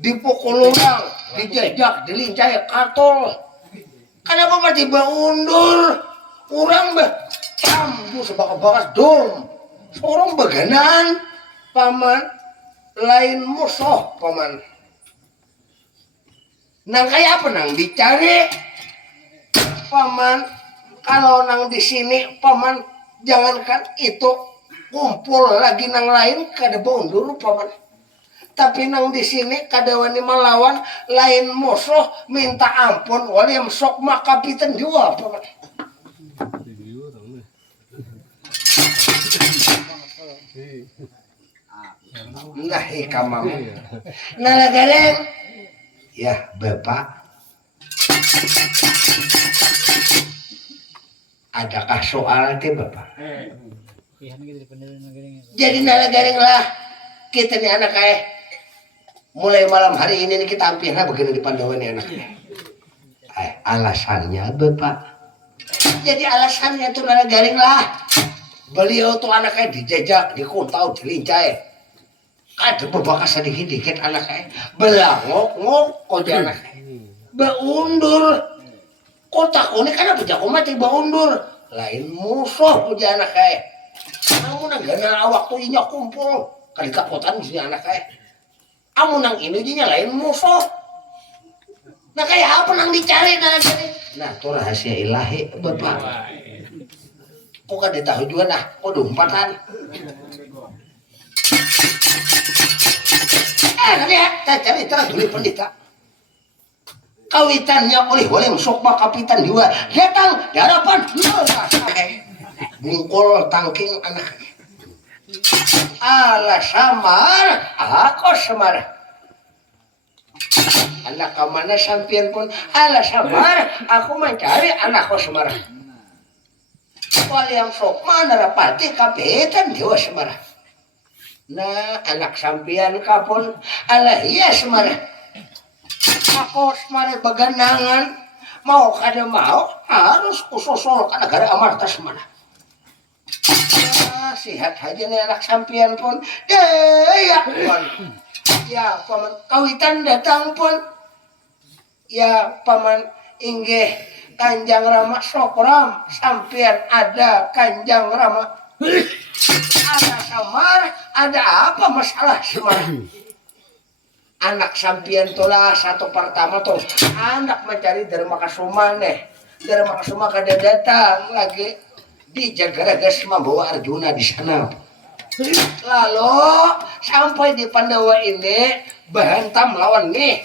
dipukul orang, dijajak, dilincai, katol. Kenapa tiba undur? Orang campu sebaka-bakas dom. Seorang beganan, paman, lain musuh, paman. Nang kayak apa nang dicari, paman. Kalau nang di sini, paman, jangankan itu. Kumpul lagi nang lain kada bondur paman. Tapi nang di sini kada wani melawan lain musuh minta ampun wali yang sok mah kapitan juga paman. Nah ikamam. Nah gareng. Ya Bapak. Adakah soal nanti Bapak? Jadi nalagaring lah kita nih anak mulai malam hari ini nih kita hampirnya begini di Pandawa nih anaknya. Alasannya Bapak. Jadi alasannya tuh nalagaring lah. Beliau tuh anaknya dijajak, dikuntau, dilincai. Ada beberapa sedikit-dikit anaknya. Belangok kok anaknya. Beundur. Kotak ini kan apa jago mati beundur. Lain musuh puja anaknya. Kamu nang gana waktu inya kumpul kali kapotan sini anak kamu nang ini dinya lain musuh. Nah kayak apa nang dicari nah tuh rahasia ilahi Bapak. kok kan ditahu juga nah kok umpatan lihat cari terang dulu pendeta kawitannya oleh William Sokma kapitan dua datang di hadapan bungkul tangking anak ala samar aku samar anak kemana sampian pun ala samar aku mencari anakku samar William Sokma narapati kapitan dua samar nah anak sampian kapun ala iya samar aku semari begandangan mau kada mau harus kusosol ke negara Amarta semana sihat aja nih anak sampian pun ya pun ya paman kawitan datang pun ya paman inggih Kanjang Rama Sokram sampian ada Kanjang Rama ada samar ada apa masalah semar anak sampian tola satu pertama tuh anak mencari Dharma Kasuma nih Dharma Kasuma kada datang lagi di Jagaragas membawa Arjuna di sana lalu sampai di Pandawa ini Bahantam lawan nih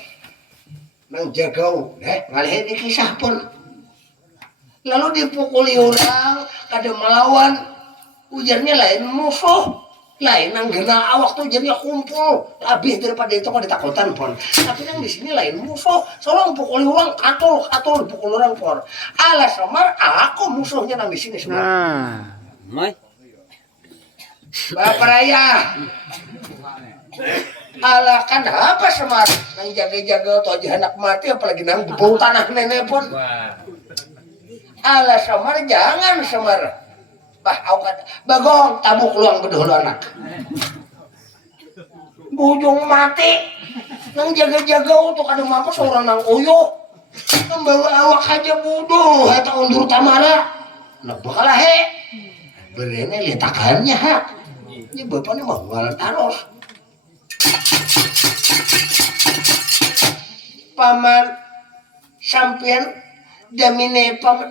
nang Jagau ngalih di kisah pun lalu dipukuli orang kada melawan ujarnya lain musuh lain nang gena awak tuh jadi kumpul lebih daripada itu kok ditakutan pon tapi yang di sini lain musuh soalnya pukul orang katul pukul orang pon ala samar aku musuhnya nang di sini semua bapak raya ala kan apa semar nang jaga-jaga atau aja anak mati apalagi nang bau tanah nenek pun ala samar jangan semar bah awak bagong tabuk luang bedol anak bujung mati nang jaga-jaga untuk ada mampu seorang nang uyuh membawa awak aja bodoh atau undur tamara nak bakal he berene letakannya ha ini bapaknya mau ngalah taros paman sampean jamine paman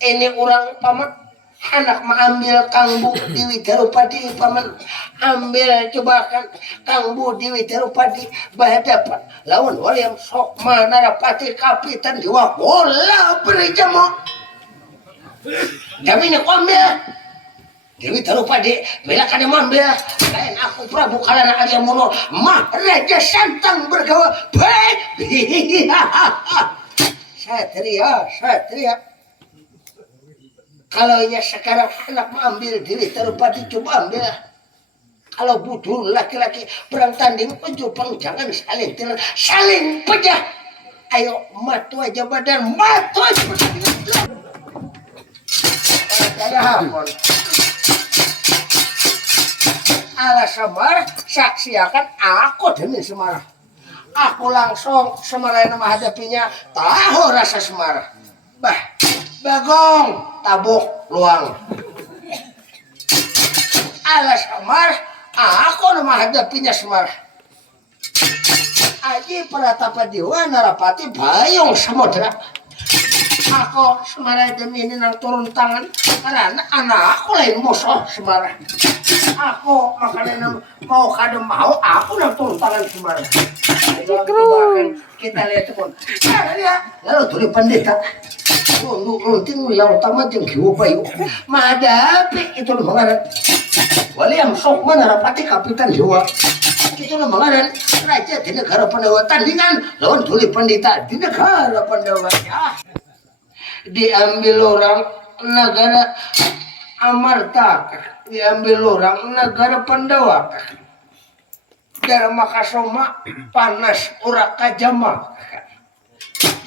ini orang paman anak mengambil Kang Bu Dewi Darupadi paman ambil coba kan Kang Bu Dewi Darupadi berhadapan lawan William Sokma Narapati kapitan Dewa bola berjamo kami nak ambil Dewi Darupadi bila kada ambil lain aku Prabu Kalana Aliamuno mah Raja Santang bergawa baik satria kalau ya sekarang anak mengambil diri Darupadi coba ambil kalau butuh laki-laki perang tanding ujupang jangan saling tilang saling pejah ayo matu aja badan matu aja badan ala Semar saksiakan aku demi Semar aku langsung Semar yang menghadapinya tahu rasa Semar bah bagong tabuk luang ala Semar aku menghadapinya Semar Aji Pratapa Dewa Narapati Bayong Samudra aku Semar demi ini nang turun tangan karena anak aku lain musuh Semar aku makanya mau kadang mau aku nang turun tangan Semar kita lihat pun lalu tuli pendeta untuk runting wilayah utama jeung kieu bayu madapi itu mengaran William Sokma Narapati kapitan Jawa itu mengaran raja di negara Pandawa tandingan lawan tuli pendeta di negara Pandawa ya diambil orang negara Amarta diambil orang negara Pandawa Dharma Kasoma panas ura kajama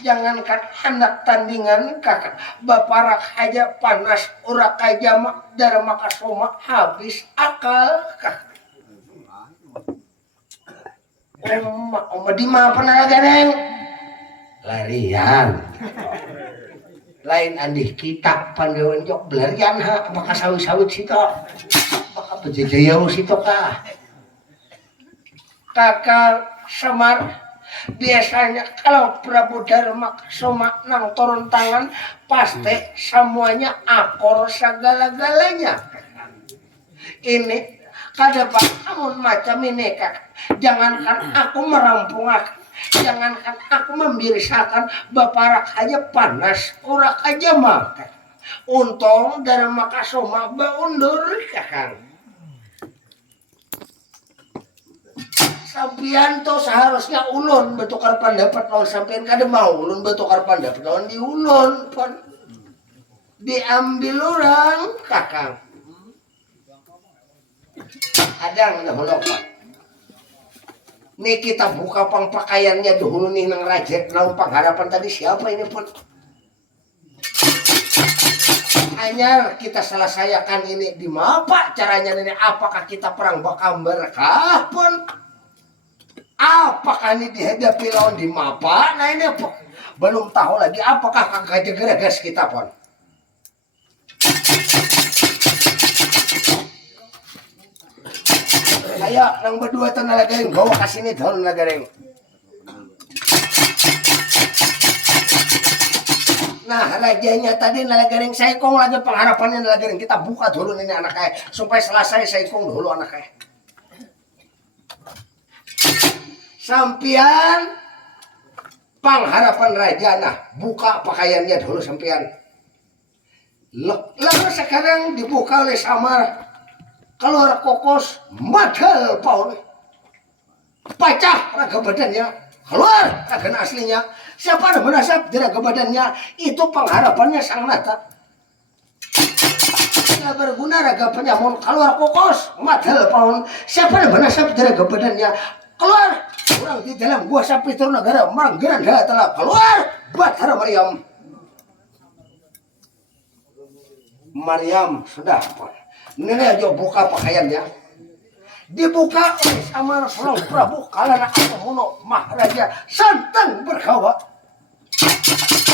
jangankan anak tandingan kakak baparak aja panas ura kajama Dharma Kasoma habis akal kakak Oma di mana pernah gareng larian lain andih kita pandewan jok belarian ha apakah sawit-sawit situ apakah bejejayau situ kah kakak Semar Biasanya kalau Prabu Darma Kasoma nang turun tangan pasti semuanya akor segala-galanya. Ini kada pak amun macam ini kak. Jangankan aku merampungkan, jangankan aku membirisakan, baparak aja panas, urak aja makan. Untung Darma Kasoma baundur kakang. Sampian to seharusnya ulun bertukar pendapat lawan sampean kada mau ulun bertukar pendapat lawan di ulun pun diambil orang kakang. Adang dah hulok pak. Nih kita buka pang pakaiannya dahulu nih nang raja lawan pengharapan tadi siapa ini pun. Hanya kita selesaikan ini di apa caranya ini, apakah kita perang bakambar kah pun? Apakah ini dihadapi lawan di mapa? Nah ini apa? Belum tahu lagi apakah kakak jegereges kita pun. Ayo nang berdua tan nalagaring bawa kasih nih daun nalagaring. Nah rajanya tadi nalagaring saikong lagi pengharapannya nalagaring kita buka dulu ini anaknya supaya selesai saikong dulu anaknya. Sampian pengharapan raja nah buka pakaiannya dulu sampian. Lalu sekarang dibuka oleh Samar keluar kokos madal paun pacah raga badannya keluar raga aslinya. Siapa yang menasab di raga badannya itu pengharapannya sang nata. Tidak berguna raga penyamun keluar kokos madal paun. Siapa yang menasab di raga badannya keluar. Orang di dalam gua sapi turun negara Manggaran telah keluar Batara Maryam. Maryam sudah nenek aja buka pakaiannya. Dibuka oleh Samar Sang Prabu Kalana Akamono Maharaja Santang Berkawa.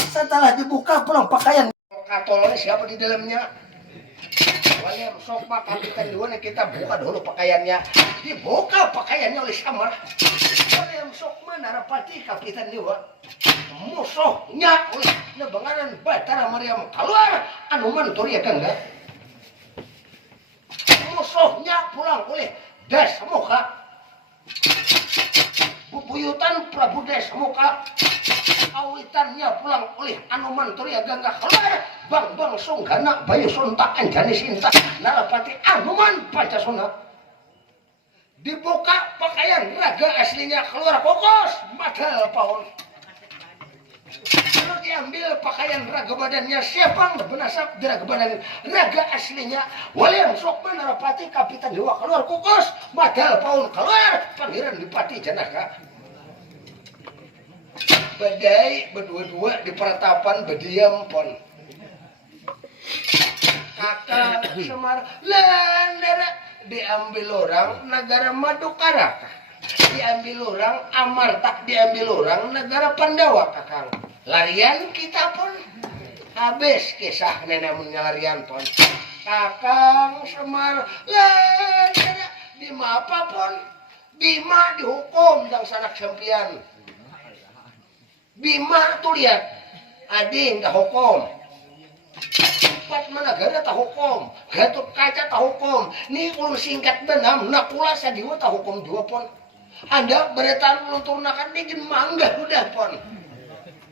Setelah dibuka pulang pakaian katolnya siapa di dalamnya? Waliam Sokma kapitan dua kita buka dulu pakaiannya. Dibuka pakaiannya oleh Samar. Waliam Sokma Narapati kapitan dua. Musuhnya oleh Nebangaran Batara Maryam keluar Anuman Turya Gangga. Musuhnya pulang oleh Dasamuka. Bubuyutan Prabu Dasamuka. Awitannya pulang oleh Anuman Turya Gangga keluar Bang Sunggana Bayu Sunta Anjani Sinta Narapati Anuman Pancasona. Dibuka pakaian raga aslinya keluar kokos madal paun. Lalu diambil pakaian raga badannya siapa yang benasab di raga badan raga aslinya Waliam Sokma Narapati kapitan dewa keluar kokos madal paun keluar Pangeran Dipati Janaka. Badai berdua-dua di peratapan berdiam pon. Kakak Semar Landara diambil orang negara Madukara. Diambil orang Amarta, diambil orang negara Pandawa kakang. Larian kita pun habis kisah neneknya larian pun. Kakang Semar Landara di apa pun Bima dihukum dan sanak sempian. Bima tuh lihat ading dah hukum. Empat managara tak hukum, Gatot Kaca tak hukum. Ni ulun singkat benam nakula sadiwa tak hukum dua pon. Anda beretan ulun turnakan digin mangga udah pon.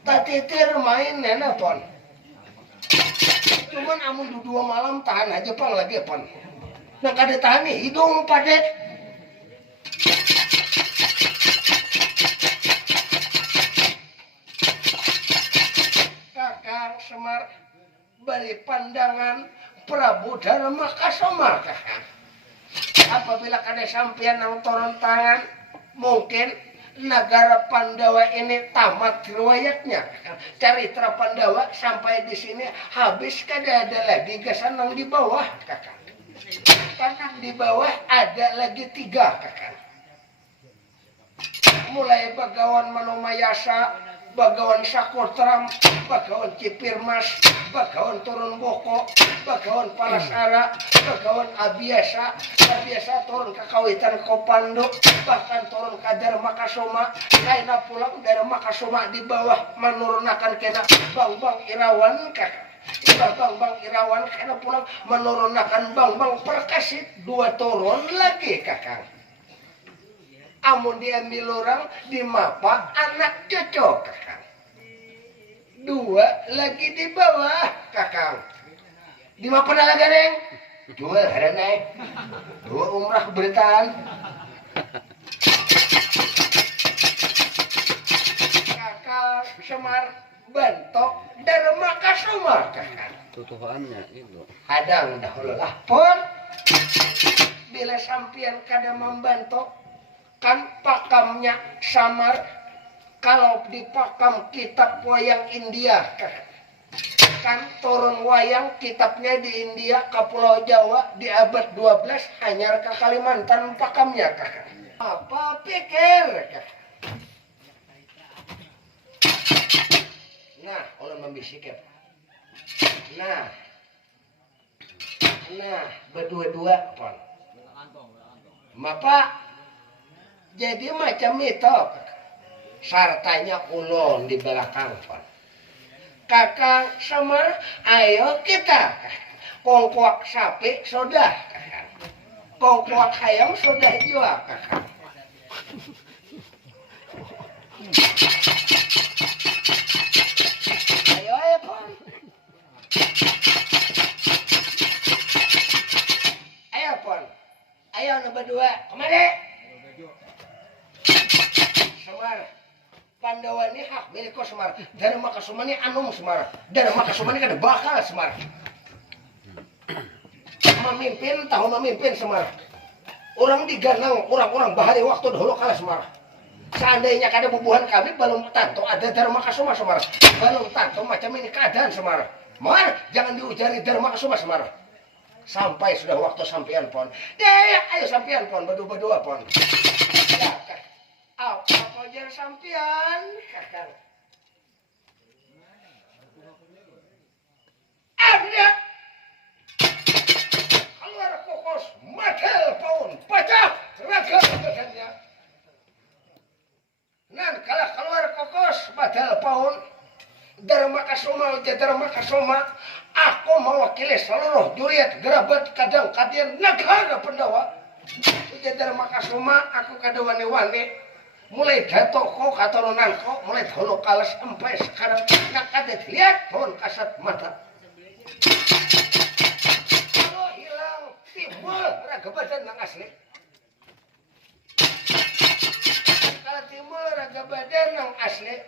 Tatitir main nena pon. Cuman amun dua malam tahan aja pang lagi pon. Nah kada tahan nih hidung padet. Kakang Semar beri pandangan Prabu Darma Kasoma kakang. Apabila kada sampean nang turun tangan mungkin negara Pandawa ini tamat riwayatnya kakang. Cerita Pandawa sampai di sini habis kada ada lagi gasan nang di bawah kakang. Karena di bawah ada lagi 3 kakang. Mulai Bagawan Manomayasa, Bagawan Sakotram, Bagawan Cipirmas, Bagawan turun boko, bagawan palasara, bagawan abiasa turun ke kawitan kopando, bahkan turun ke Dharma Kasoma, lainnya pulang Dharma Kasoma di bawah menurunakan kena bang Irawan bang Irawan kena pulang menurunakan bang Perkasit 2 turun lagi kakang. Amun diambil orang di mapa anak cocok kakang. 2 lagi di bawah kakang. Di mapa lagi neng? 2 ada naik. 2 umrah beritaan. Kakang Semar bentok Dharma Kasoma kakang. Tutuhannya itu. Hadang dahulu lah pun. Bila sampian kada membantu kan pakamnya samar. Kalau di pakam kitab wayang India kan turun wayang kitabnya di India ke Pulau Jawa di abad 12 hanya ke Kalimantan pakamnya kakak. Apa pikir kakak? Nah, ulun membisikkan. Nah, berdua-dua pon. Mapa jadi macam itu sartanya ulun di belakang pon. Kakang Semar, ayo kita kongkuak sapi sudah kakang. Kongkuak ayam sudah juga kakang. Ayo pon. Ayo pon. Ayo nomor 2 kemana? Semar. Pandawa ini hak milik kau Semar. Dharma Kasoma ini anum Semar. Dharma Kasoma ini kada bakal Semar. Memimpin Semar. Orang diganang orang-orang bahari waktu dahulu kalah Semar. Seandainya kada bubuhan kami belum tanto ada Dharma Kasoma Semar. Belum tanto macam ini keadaan Semar. Mar, jangan diujari Dharma Kasoma Semar. Sampai sudah waktu sampean pon. Ayo sampean pon berdua-berdua pon. Ya, apa jar sampean kakang? Ada keluar kokos matel paun pecah raga badannya. Nan kalah keluar kokos matel paun Dharma Kasoma aku mewakili seluruh juriat gerabat kadang kadian negara Pandawa. Dharma Kasoma aku kada wani-wani mulai dato ko katurunan ko mulai dahulu kalas sampai sekarang nak ada lihat pohon kasat mata. Kalau hilang timbul raga badan yang asli. Kalau timbul raga badan yang asli,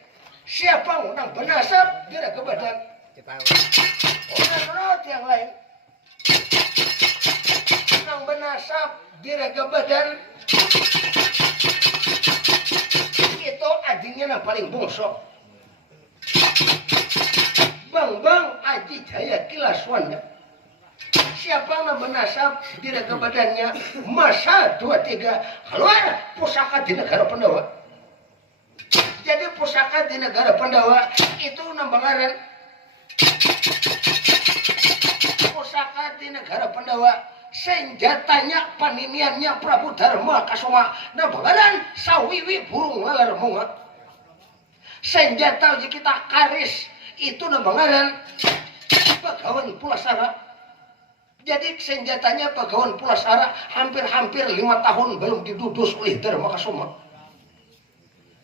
siapa yang benasab di raga badan? Orang rot yang lain. Yang benasab di raga badan itu adingnya yang paling bungsok. Bang Aji Jaya Kilaswanda. Siapa yang benasab di raga badannya masa 2-3 keluar pusaka di negara Pandawa. Jadi pusaka di negara Pandawa itu nambangaran pusaka di negara Pandawa. Senjatanya paniniannya Prabu Dharma Kasoma nambangaran sawiwi burung lalar munga. Senjata kita karis itu nambangaran Bagawan Pulasara. Jadi senjatanya Bagawan Pulasara hampir 5 tahun belum didudus oleh Dharma Kasoma.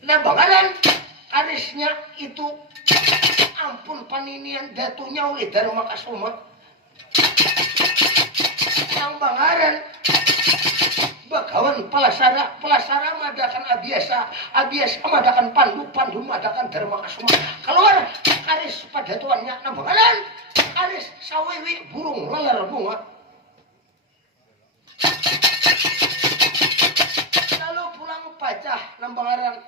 Nambangaran karisnya itu ampun paninian datunya oleh Dharma Kasoma. Yang bangaran Bagawan Palasara madakan Abiasa madakan Pandu madakan Dharma Kasoma. Keluar karis pada tuannya nambangaran karis sawiwi burung lalar bunga. Lalu pulang pacah nambangaran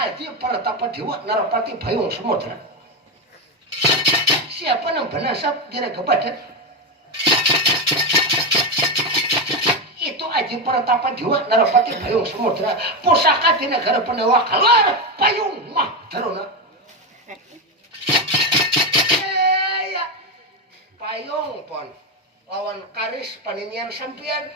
Adi Paratapa Dewa Narapati Bayung Samudra. Siapa yang benasab di raga badan? Itu Aji Paratapa Dewa Narapati Bayung Samudra. Pusaka di negara Pandawa keluar payung mah darona. payung pon lawan karis paninian sampian.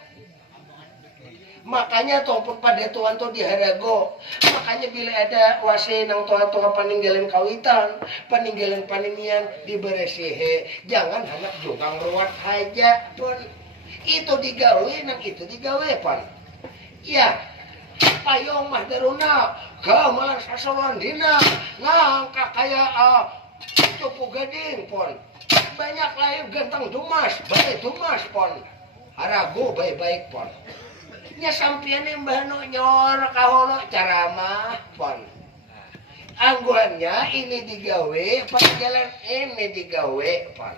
Makanya tumpun pada tuan tuh diharago. Makanya bila ada wasi nang tuha-tuha paninggalan kawitan, paninggalan paninian diberesihe. Jangan anak juga ngeruat aja pun. Itu digawe nang itu digawe pon. Ya, payung mah daruna, kamalan sasawan dina, nang kakaya cupu gading pon. Banyak lahir ganteng dumas, baik dumas pon. Harago baik-baik pon. Nya sampian yang bano nyor kahono caramah pon. Angguannya ini digawe, pada jalan ini digawe pon.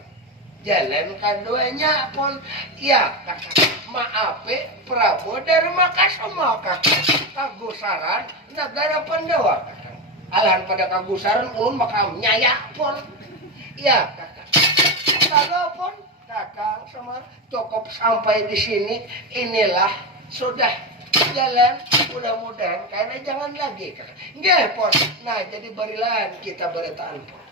Jalan keduanya pon, ya kakak maape Prabowo dari Makasama kakak. Kagusaran negara Pandawa kakak. Alahan pada kagusaran ulun makam nyaya pon. Ya kakak. Kalau pon kakak sama cukup sampai di sini inilah. Sudah jalan mudah-mudahan karena jangan lagi nggak pon. Nah jadi barilan kita beritaan pon.